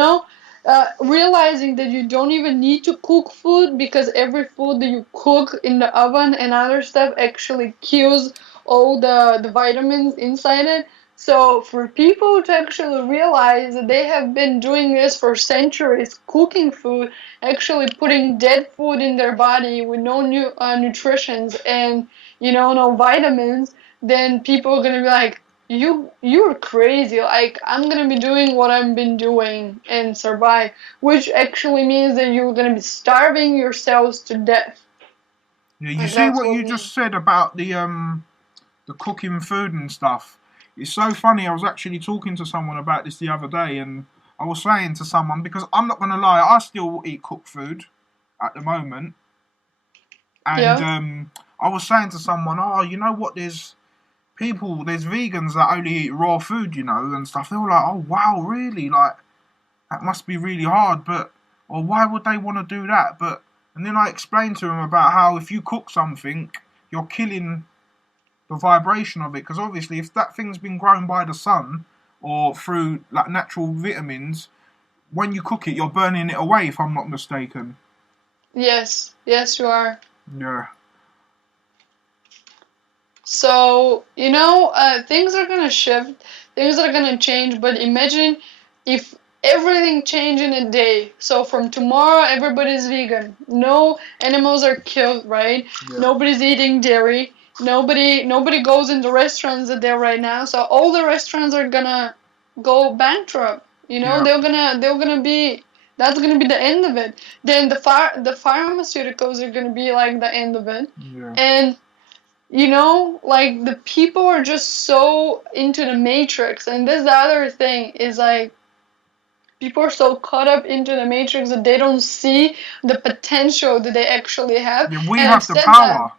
realizing that you don't even need to cook food because every food that you cook in the oven and other stuff actually kills all the vitamins inside it. So for people to actually realize that they have been doing this for centuries, cooking food, actually putting dead food in their body with no new nutritions and no vitamins, then people are gonna be like, you're crazy. Like I'm gonna be doing what I've been doing and survive, which actually means that you're gonna be starving yourselves to death. Yeah, you Like see that's what what you it means. just said about the cooking food and stuff. It's so funny. I was actually talking to someone about this the other day, and I was saying to someone because I'm not gonna lie, I still eat cooked food at the moment, and Yeah. I was saying to someone, oh, you know what? There's vegans that only eat raw food, and stuff. They were like, oh wow, really? Like that must be really hard, but or why would they want to do that? But and then I explained to them about how if you cook something, you're killing the vibration of it because obviously if that thing's been grown by the sun or through like natural vitamins, when you cook it, you're burning it away. If I'm not mistaken. Yes. Yes, you are. Yeah. So, things are gonna shift, things are gonna change, but imagine if everything changed in a day. So from tomorrow, everybody's vegan. No animals are killed, right? Yeah. Nobody's eating dairy. Nobody goes in the restaurants that they're right now. So all the restaurants are gonna go bankrupt. Yeah. They're gonna be that's gonna be the end of it. Then the pharmaceuticals are gonna be like the end of it. Yeah. And like the people are just so into the matrix, and this the other thing is like people are so caught up into the matrix that they don't see the potential that they actually have. Yeah. We And I've have the said that. power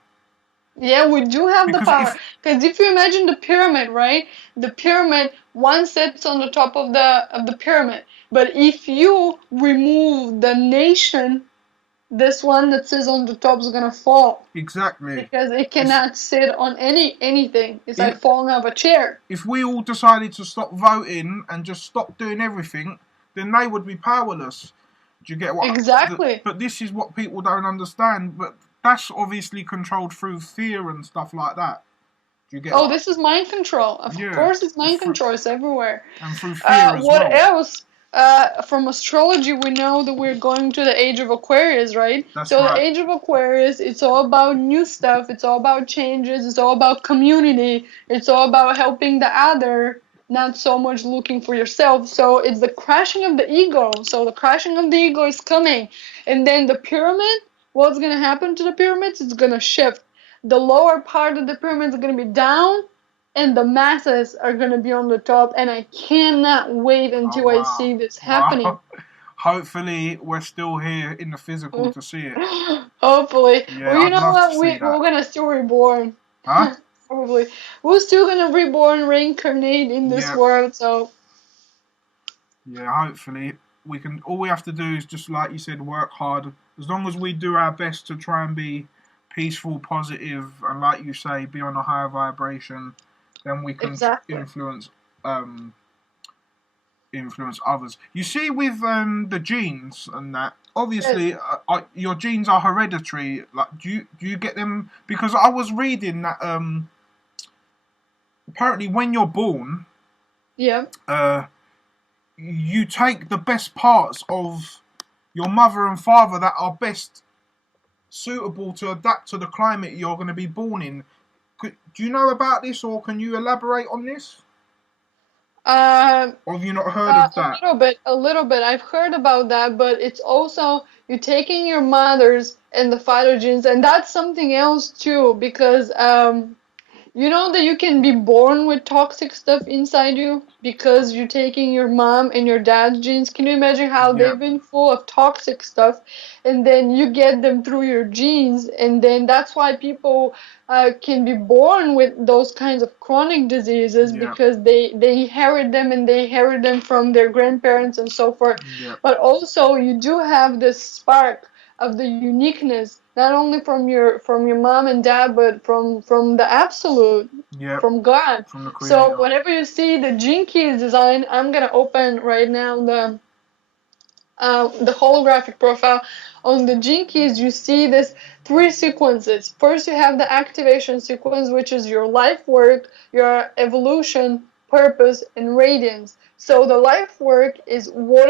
Yeah, we do have the because power. if Because if you imagine the pyramid, right? The pyramid, one sits on the top of the pyramid. But if you remove the nation, this one that sits on the top is gonna fall exactly, because it it's cannot sit on anything. It's in like falling off a chair. if we all decided to stop voting and just stop doing everything, then they would be powerless. Do you get what? Exactly. But this is what people don't understand. But that's obviously controlled through fear and stuff like that. Do you get Oh, what? this is mind control. Of Yeah, course, it's mind control. It's everywhere. and through fear as What well. else? From astrology, we know that we're going to the age of Aquarius, right? That's So the right. age of Aquarius, it's all about new stuff. It's all about changes. It's all about community. It's all about helping the other, not so much looking for yourself. So it's the crashing of the ego. So the crashing of the ego is coming, and then the pyramid. What's gonna happen to the pyramids? It's gonna shift. The lower part of the pyramid is gonna be down, and the masses are gonna be on the top, and I cannot wait Oh until I wow, see this happening. wow. Hopefully, we're still here in the physical to see it. Hopefully. Yeah, Well, you I'd know love to what? see We're that. gonna still reborn. Huh? Probably. We're still gonna reborn, reincarnate in this Yeah, world, so yeah. Hopefully, we can. All we have to do is just, like you said, work hard. As long as we do our best to try and be peaceful, positive, and like you say, be on a higher vibration, then we can exactly. um, influence others. You see, with the genes and that, obviously your genes are hereditary. Like, do you get them? Because I was reading that apparently when you're born, Yeah. uh, you take the best parts of your mother and father that are best suitable to adapt to the climate you're going to be born in. Do you know about this, or can you elaborate on this? Uh, Or have you not heard of that? a little bit. I've heard about that, but it's also you taking your mother's and the father genes, and that's something else too, because you know that you can be born with toxic stuff inside you because you're taking your mom and your dad's genes. Can you imagine how Yeah, they've been full of toxic stuff, and then you get them through your genes, and then that's why people can be born with those kinds of chronic diseases yeah, because they inherit them and they inherit them from their grandparents and so forth. yeah, But also you do have this spark of the uniqueness not only from your mom and dad but from the absolute, yeah. from God. From the So creator. whenever you see the gene keys design, I'm gonna open right now the holographic profile. On the gene keys, you see this three sequences. First, you have the activation sequence, which is your life work, your evolution, purpose, and radiance. So the life work is what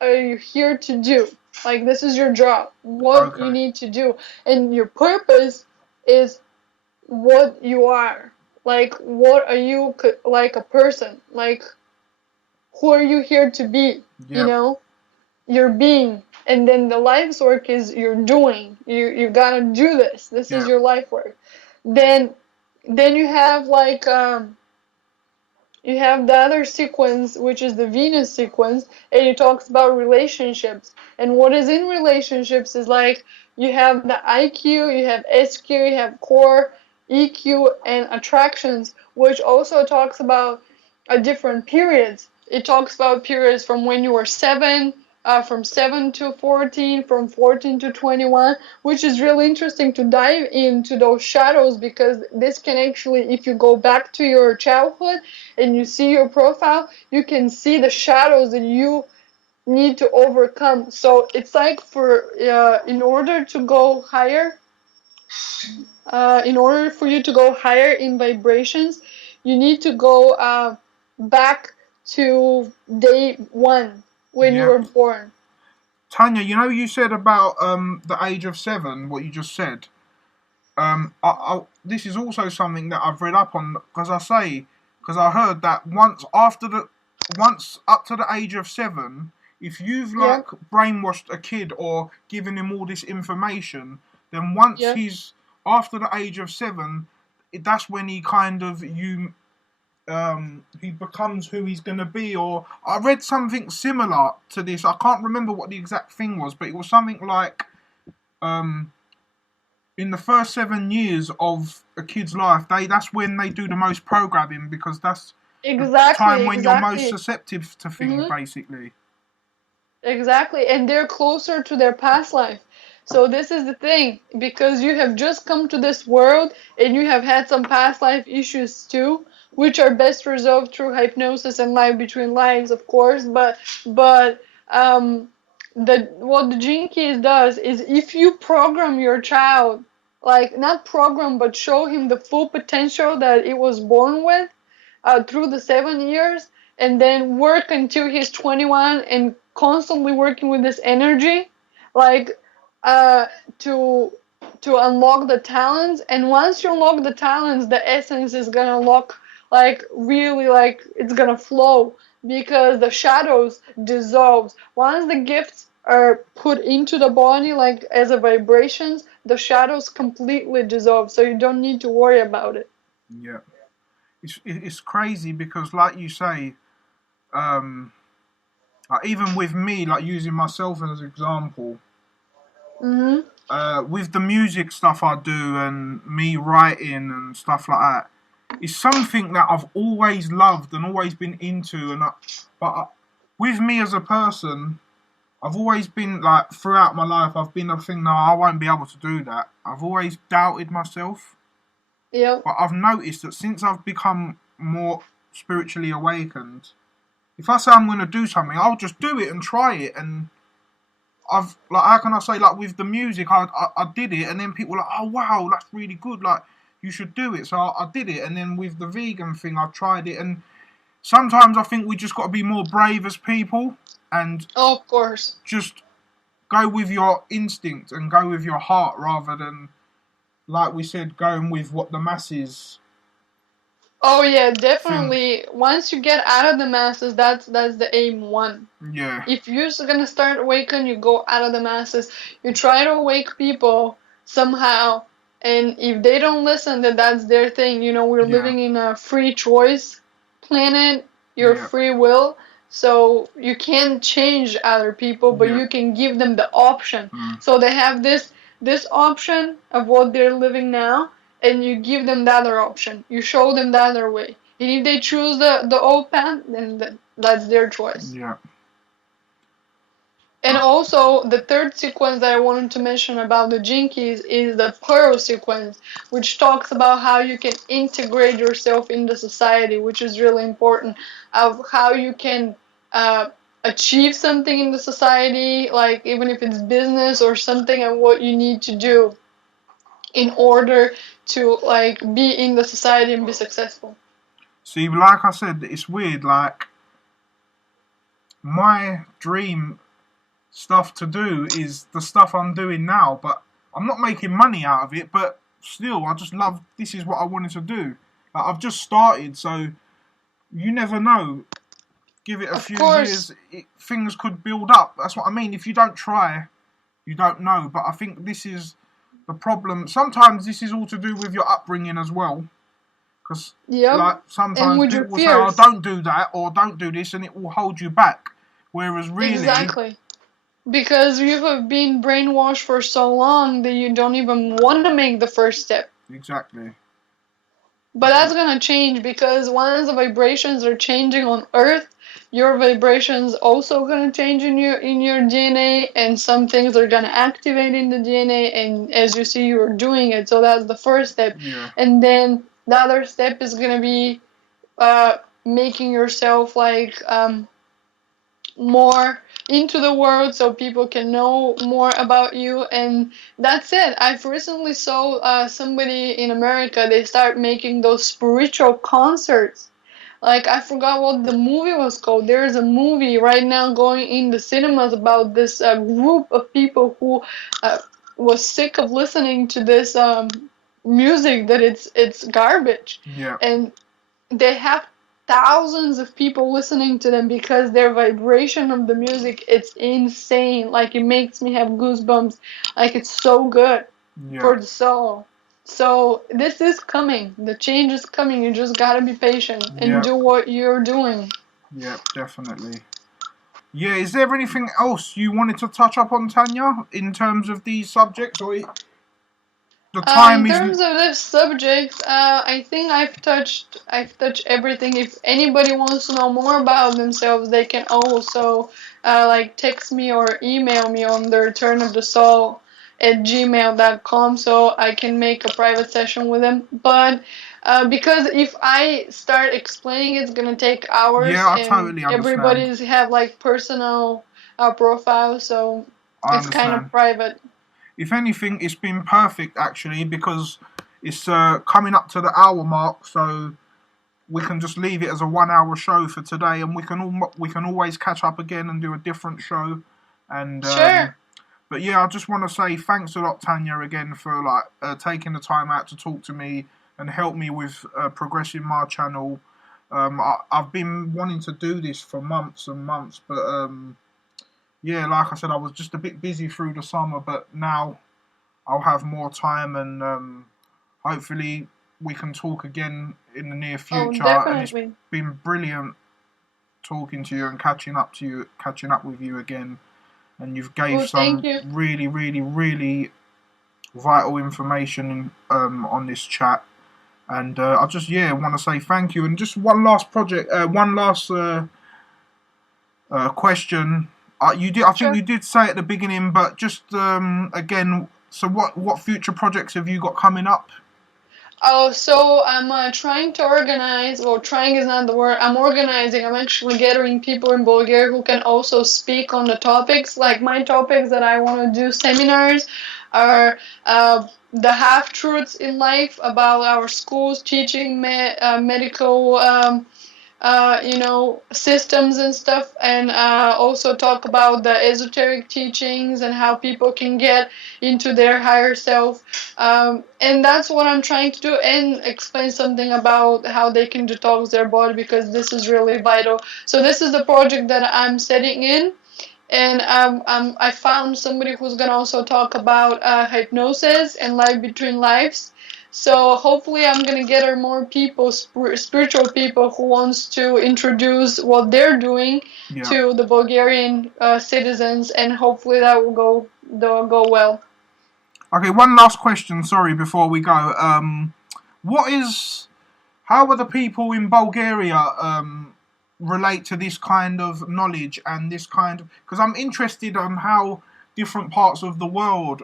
are you here to do? Like this is your job, what you Okay. need to do, and your purpose is what you are. Like what are you like a person? Like who are you here to be? You Yep. know? Your being, and then the life's work is you're doing, you gotta do this is Yep. your life work. Then you have like you have the other sequence, which is the Venus sequence, and it talks about relationships. And what is in relationships is like you have the IQ, you have SQ, you have core, EQ, and attractions, which also talks about different periods. It talks about periods from when you were 7, from 7 to 14, from 14 to 21, which is really interesting to dive into those shadows because this can actually, if you go back to your childhood, and you see your profile, you can see the shadows that you need to overcome. So it's like for in order to go higher, in order for you to go higher in vibrations, you need to go back to day one when you were Yep. born. Tanya, you said about the age of 7. What you just said. This is also something that I've read up on because I heard that once up to the age of 7, if you've Yeah, like brainwashed a kid or given him all this information, then once yeah, he's after the age of 7, that's when he kind of he becomes who he's going to be. Or I read something similar to this. I can't remember what the exact thing was, but it was something like um, in the first 7 years of a kid's life, that's when they do the most programming because that's the time exactly, when you're most exactly. susceptible to things, Hmm. basically. Exactly, and they're closer to their past life. So this is the thing, because you have just come to this world and you have had some past life issues too, which are best resolved through hypnosis and life between lives, of course. But the what the Gene Keys does is if you program your child, like not program, but show him the full potential that it was born with, through the 7 years, and then work until he's 21 and constantly working with this energy, like uh, to to unlock the talents. And once you unlock the talents, the essence is gonna lock, like really, like it's gonna flow because the shadows dissolves once the gifts are put into the body, like as a vibrations, the shadows completely dissolve, so you don't need to worry about it. Yeah, it's crazy because, like you say, um, like even with me, like using myself as an example, Mm-hmm. with the music stuff I do and me writing and stuff like that, it's something that I've always loved and always been into. With me as a person, I've always been like throughout my life, I've been a thing. No, I won't be able to do that. I've always doubted myself, Yep. but I've noticed that since I've become more spiritually awakened, if I say I'm going to do something, I'll just do it and try it, and I've like how can I say like with the music I did it and then people were like, oh wow, that's really good, like you should do it. So I did it, and then with the vegan thing I tried it, and sometimes I think we just got to be more brave as people and Of course. just go with your instinct and go with your heart rather than, like we said, going with what the masses Oh yeah, think. definitely. Once you get out of the masses, that's the aim one. Yeah, If you're just gonna start awaken, you go out of the masses. You try to awake people somehow, and if they don't listen, then that's their thing. You know, we're yeah, living in a free choice planet, your yeah, free will, so you can't change other people, but yeah, you can give them the option. mm, So they have this option of what they're living now, and you give them the other option. You show them the other way. And if they choose the old path, then that's their choice. yeah. And also, the third sequence that I wanted to mention about the Jinkies is the Pearl sequence, which talks about how you can integrate yourself into society, which is really important, of how you can uh, achieve something in the society, like even if it's business or something, and what you need to do in order to like be in the society and be successful. See, like I said, it's weird. Like my dream stuff to do is the stuff I'm doing now, but I'm not making money out of it. But still, I just love. This is what I wanted to do. Like, I've just started, so you never know. Give it a Of few course, years, things could build up. That's what I mean. If you don't try, you don't know. But I think this is the problem. Sometimes this is all to do with your upbringing as well. Because, yep. like, And sometimes with your people will say, oh, fears. don't do that or don't do this, and it will hold you back. Whereas, really, Exactly. Because you have been brainwashed for so long that you don't even want to make the first step. exactly. But that's gonna change because once the vibrations are changing on Earth, your vibrations also gonna change in your DNA, and some things are gonna activate in the DNA. And as you see, you're doing it. So that's the first step, Yeah, and then the other step is gonna be making yourself like more into the world so people can know more about you, and that's it. I've recently saw somebody in America, they start making those spiritual concerts. Like, I forgot what the movie was called. There's a movie right now going in the cinemas about this group of people who was sick of listening to this music that it's garbage, yeah, and they have thousands of people listening to them because their vibration of the music, it's insane. Like, it makes me have goosebumps. Like, it's so good yeah, for the soul. So this is coming. The change is coming. You just gotta be patient and yeah, do what you're doing. yeah, definitely. Yeah, is there anything else you wanted to touch up on, Tanya, in terms of these subjects, or the In time is? terms of this subject, I think I've touched everything. If anybody wants to know more about themselves, they can also like text me or email me on the return of the soul at gmail.com, so I can make a private session with them. But because if I start explaining, it's gonna take hours, Yeah, I and totally understand. everybody's have like personal profiles, so I it's kind of understand. private. If anything, it's been perfect actually because it's coming up to the hour mark, so we can just leave it as a 1 hour show for today, and we can always catch up again and do a different show. And Sure. but yeah, I just want to say thanks a lot, Tanya, again for like taking the time out to talk to me and help me with progressing my channel. I've been wanting to do this for months and months, but yeah, like I said, I was just a bit busy through the summer, but now I'll have more time, and hopefully we can talk again in the near Oh, future. And it's definitely. been brilliant talking to you and catching up with you again. And you've gave Well, thank some you. really, really, really vital information on this chat. And I just want to say thank you. And just one last question. You did, I think Sure. you did say at the beginning, but just again. So what future projects have you got coming up? Oh, so I'm trying to organize. Well, trying is not the word. I'm organizing. I'm actually gathering people in Bulgaria who can also speak on the topics. Like my topics that I want to do seminars are the half truths in life about our schools, teaching, medical. Systems and stuff, and also talk about the esoteric teachings and how people can get into their higher self. And that's what I'm trying to do, and explain something about how they can detox their body because this is really vital. So, this is the project that I'm setting in. And I found somebody who's gonna also talk about hypnosis and life between lives. So hopefully I'm gonna gather more people, spiritual people who wants to introduce what they're doing Yeah. to the Bulgarian citizens, and hopefully that will go well. Okay, one last question, sorry, before we go. What is, how are the people in Bulgaria relate to this kind of knowledge and this kind of, because I'm interested on how different parts of the world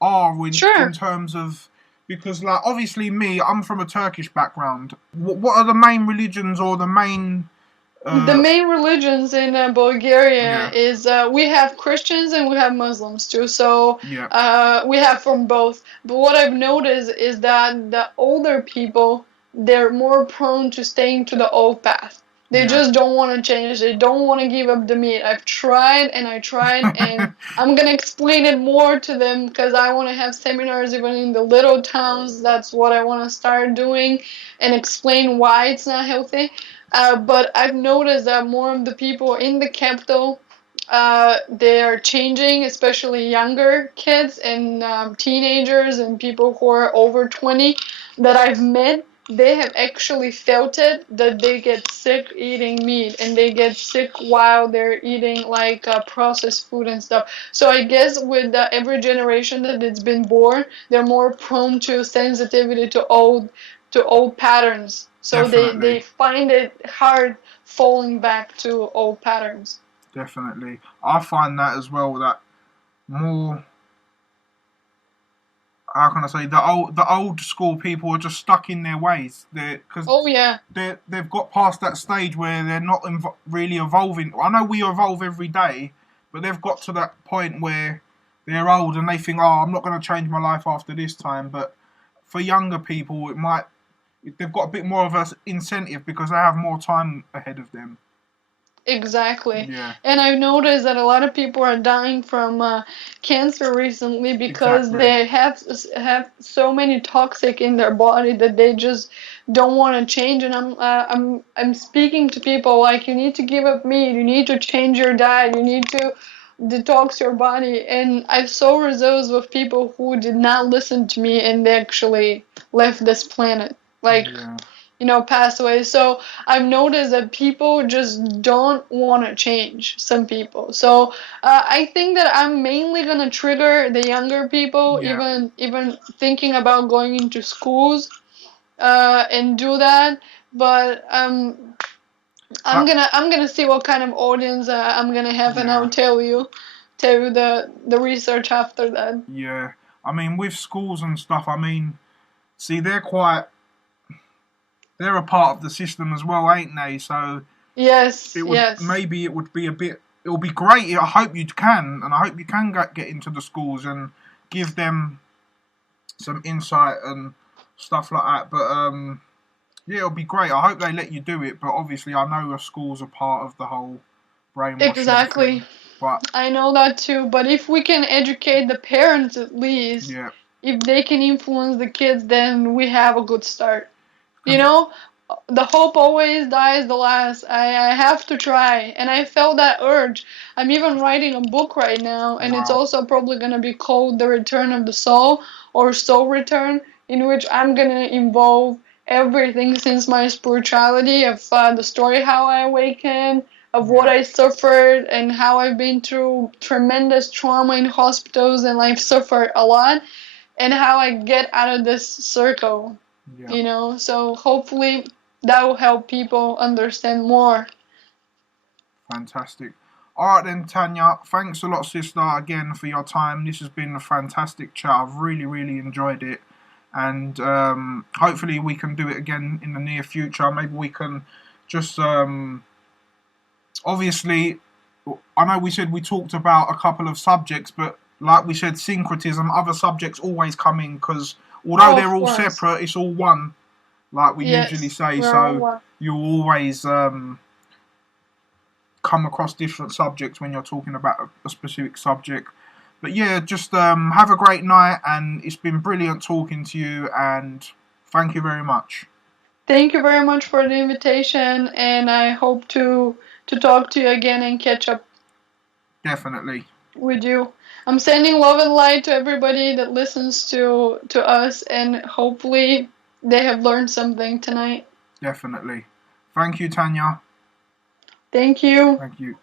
are in Sure. terms of, because like obviously me, I'm from a Turkish background. What are the main religions or the main The uh main religions in Bulgaria yeah, is we have Christians and we have Muslims too. So yeah, we have from both. But what I've noticed is that the older people, they're more prone to staying to the old path. They yeah. just don't want to change. They don't want to give up the meat. I've tried and I tried, and I'm gonna explain it more to them because I want to have seminars even in the little towns. That's what I want to start doing, and explain why it's not healthy. But I've noticed that more of the people in the capital, they are changing, especially younger kids and teenagers and people who are over 20 that I've met. They have actually felt it that they get sick eating meat, and they get sick while they're eating like processed food and stuff. So I guess with every generation that it's been born, they're more prone to sensitivity to old patterns. So they Definitely, find it hard falling back to old patterns. definitely. I find that as well, that more, how can I say, the old school people are just stuck in their ways. Because Oh yeah, they've got past that stage where they're not really evolving. I know we evolve every day, but they've got to that point where they're old and they think, "Oh, I'm not going to change my life after this time." But for younger people, it might, they've got a bit more of an incentive because they have more time ahead of them. exactly. Yeah, And I've noticed that a lot of people are dying from cancer recently because exactly. they have so many toxic in their body that they just don't want to change. And I'm speaking to people like, you need to give up meat, you need to change your diet, you need to detox your body. And I saw results with people who did not listen to me, and they actually left this planet. Like, Yeah, pass away. So I've noticed that people just don't want to change, some people. So I think that I'm mainly gonna trigger the younger people, yeah. even thinking about going into schools and do that. But I'm That, gonna see what kind of audience I'm gonna have, and I'll yeah, tell you the research after that. yeah. I mean, with schools and stuff, I mean, see, they're a part of the system as well, ain't they? So Yes, it would, yes. maybe it would be a bit. It will be great. I hope you can, and I hope you can get into the schools and give them some insight and stuff like that. But yeah, it'll be great. I hope they let you do it. But obviously, I know the schools are part of the whole brainwashing Exactly. thing. But I know that too, but if we can educate the parents at least, yeah, if they can influence the kids, then we have a good start. You because know, the hope always dies the last. I have to try, and I felt that urge. I'm even writing a book right now, and it's wow, also probably gonna be called The Return of the Soul or Soul Return, in which I'm gonna involve everything since my spirituality of the story how I awakened, of what yeah, I suffered, and how I've been through tremendous trauma in hospitals and I've suffered a lot, and how I get out of this circle, yeah. So hopefully that will help people understand more. Fantastic. All right then, Tanya. Thanks a lot, sister, again for your time. This has been a fantastic chat. I've really, really enjoyed it. and hopefully we can do it again in the near future. Maybe we can just obviously, I know we said we talked about a couple of subjects, but like we said, syncretism, other subjects always come in because although they're all separate, it's all one, like we usually say. So you'll always come across different subjects when you're talking about a specific subject. But yeah, just have a great night, and it's been brilliant talking to you, and thank you very much. Thank you very much for the invitation, and I hope to talk to you again and catch up. Definitely. With you. I'm sending love and light to everybody that listens to us, and hopefully they have learned something tonight. Definitely. Thank you, Tanya. Thank you. Thank you.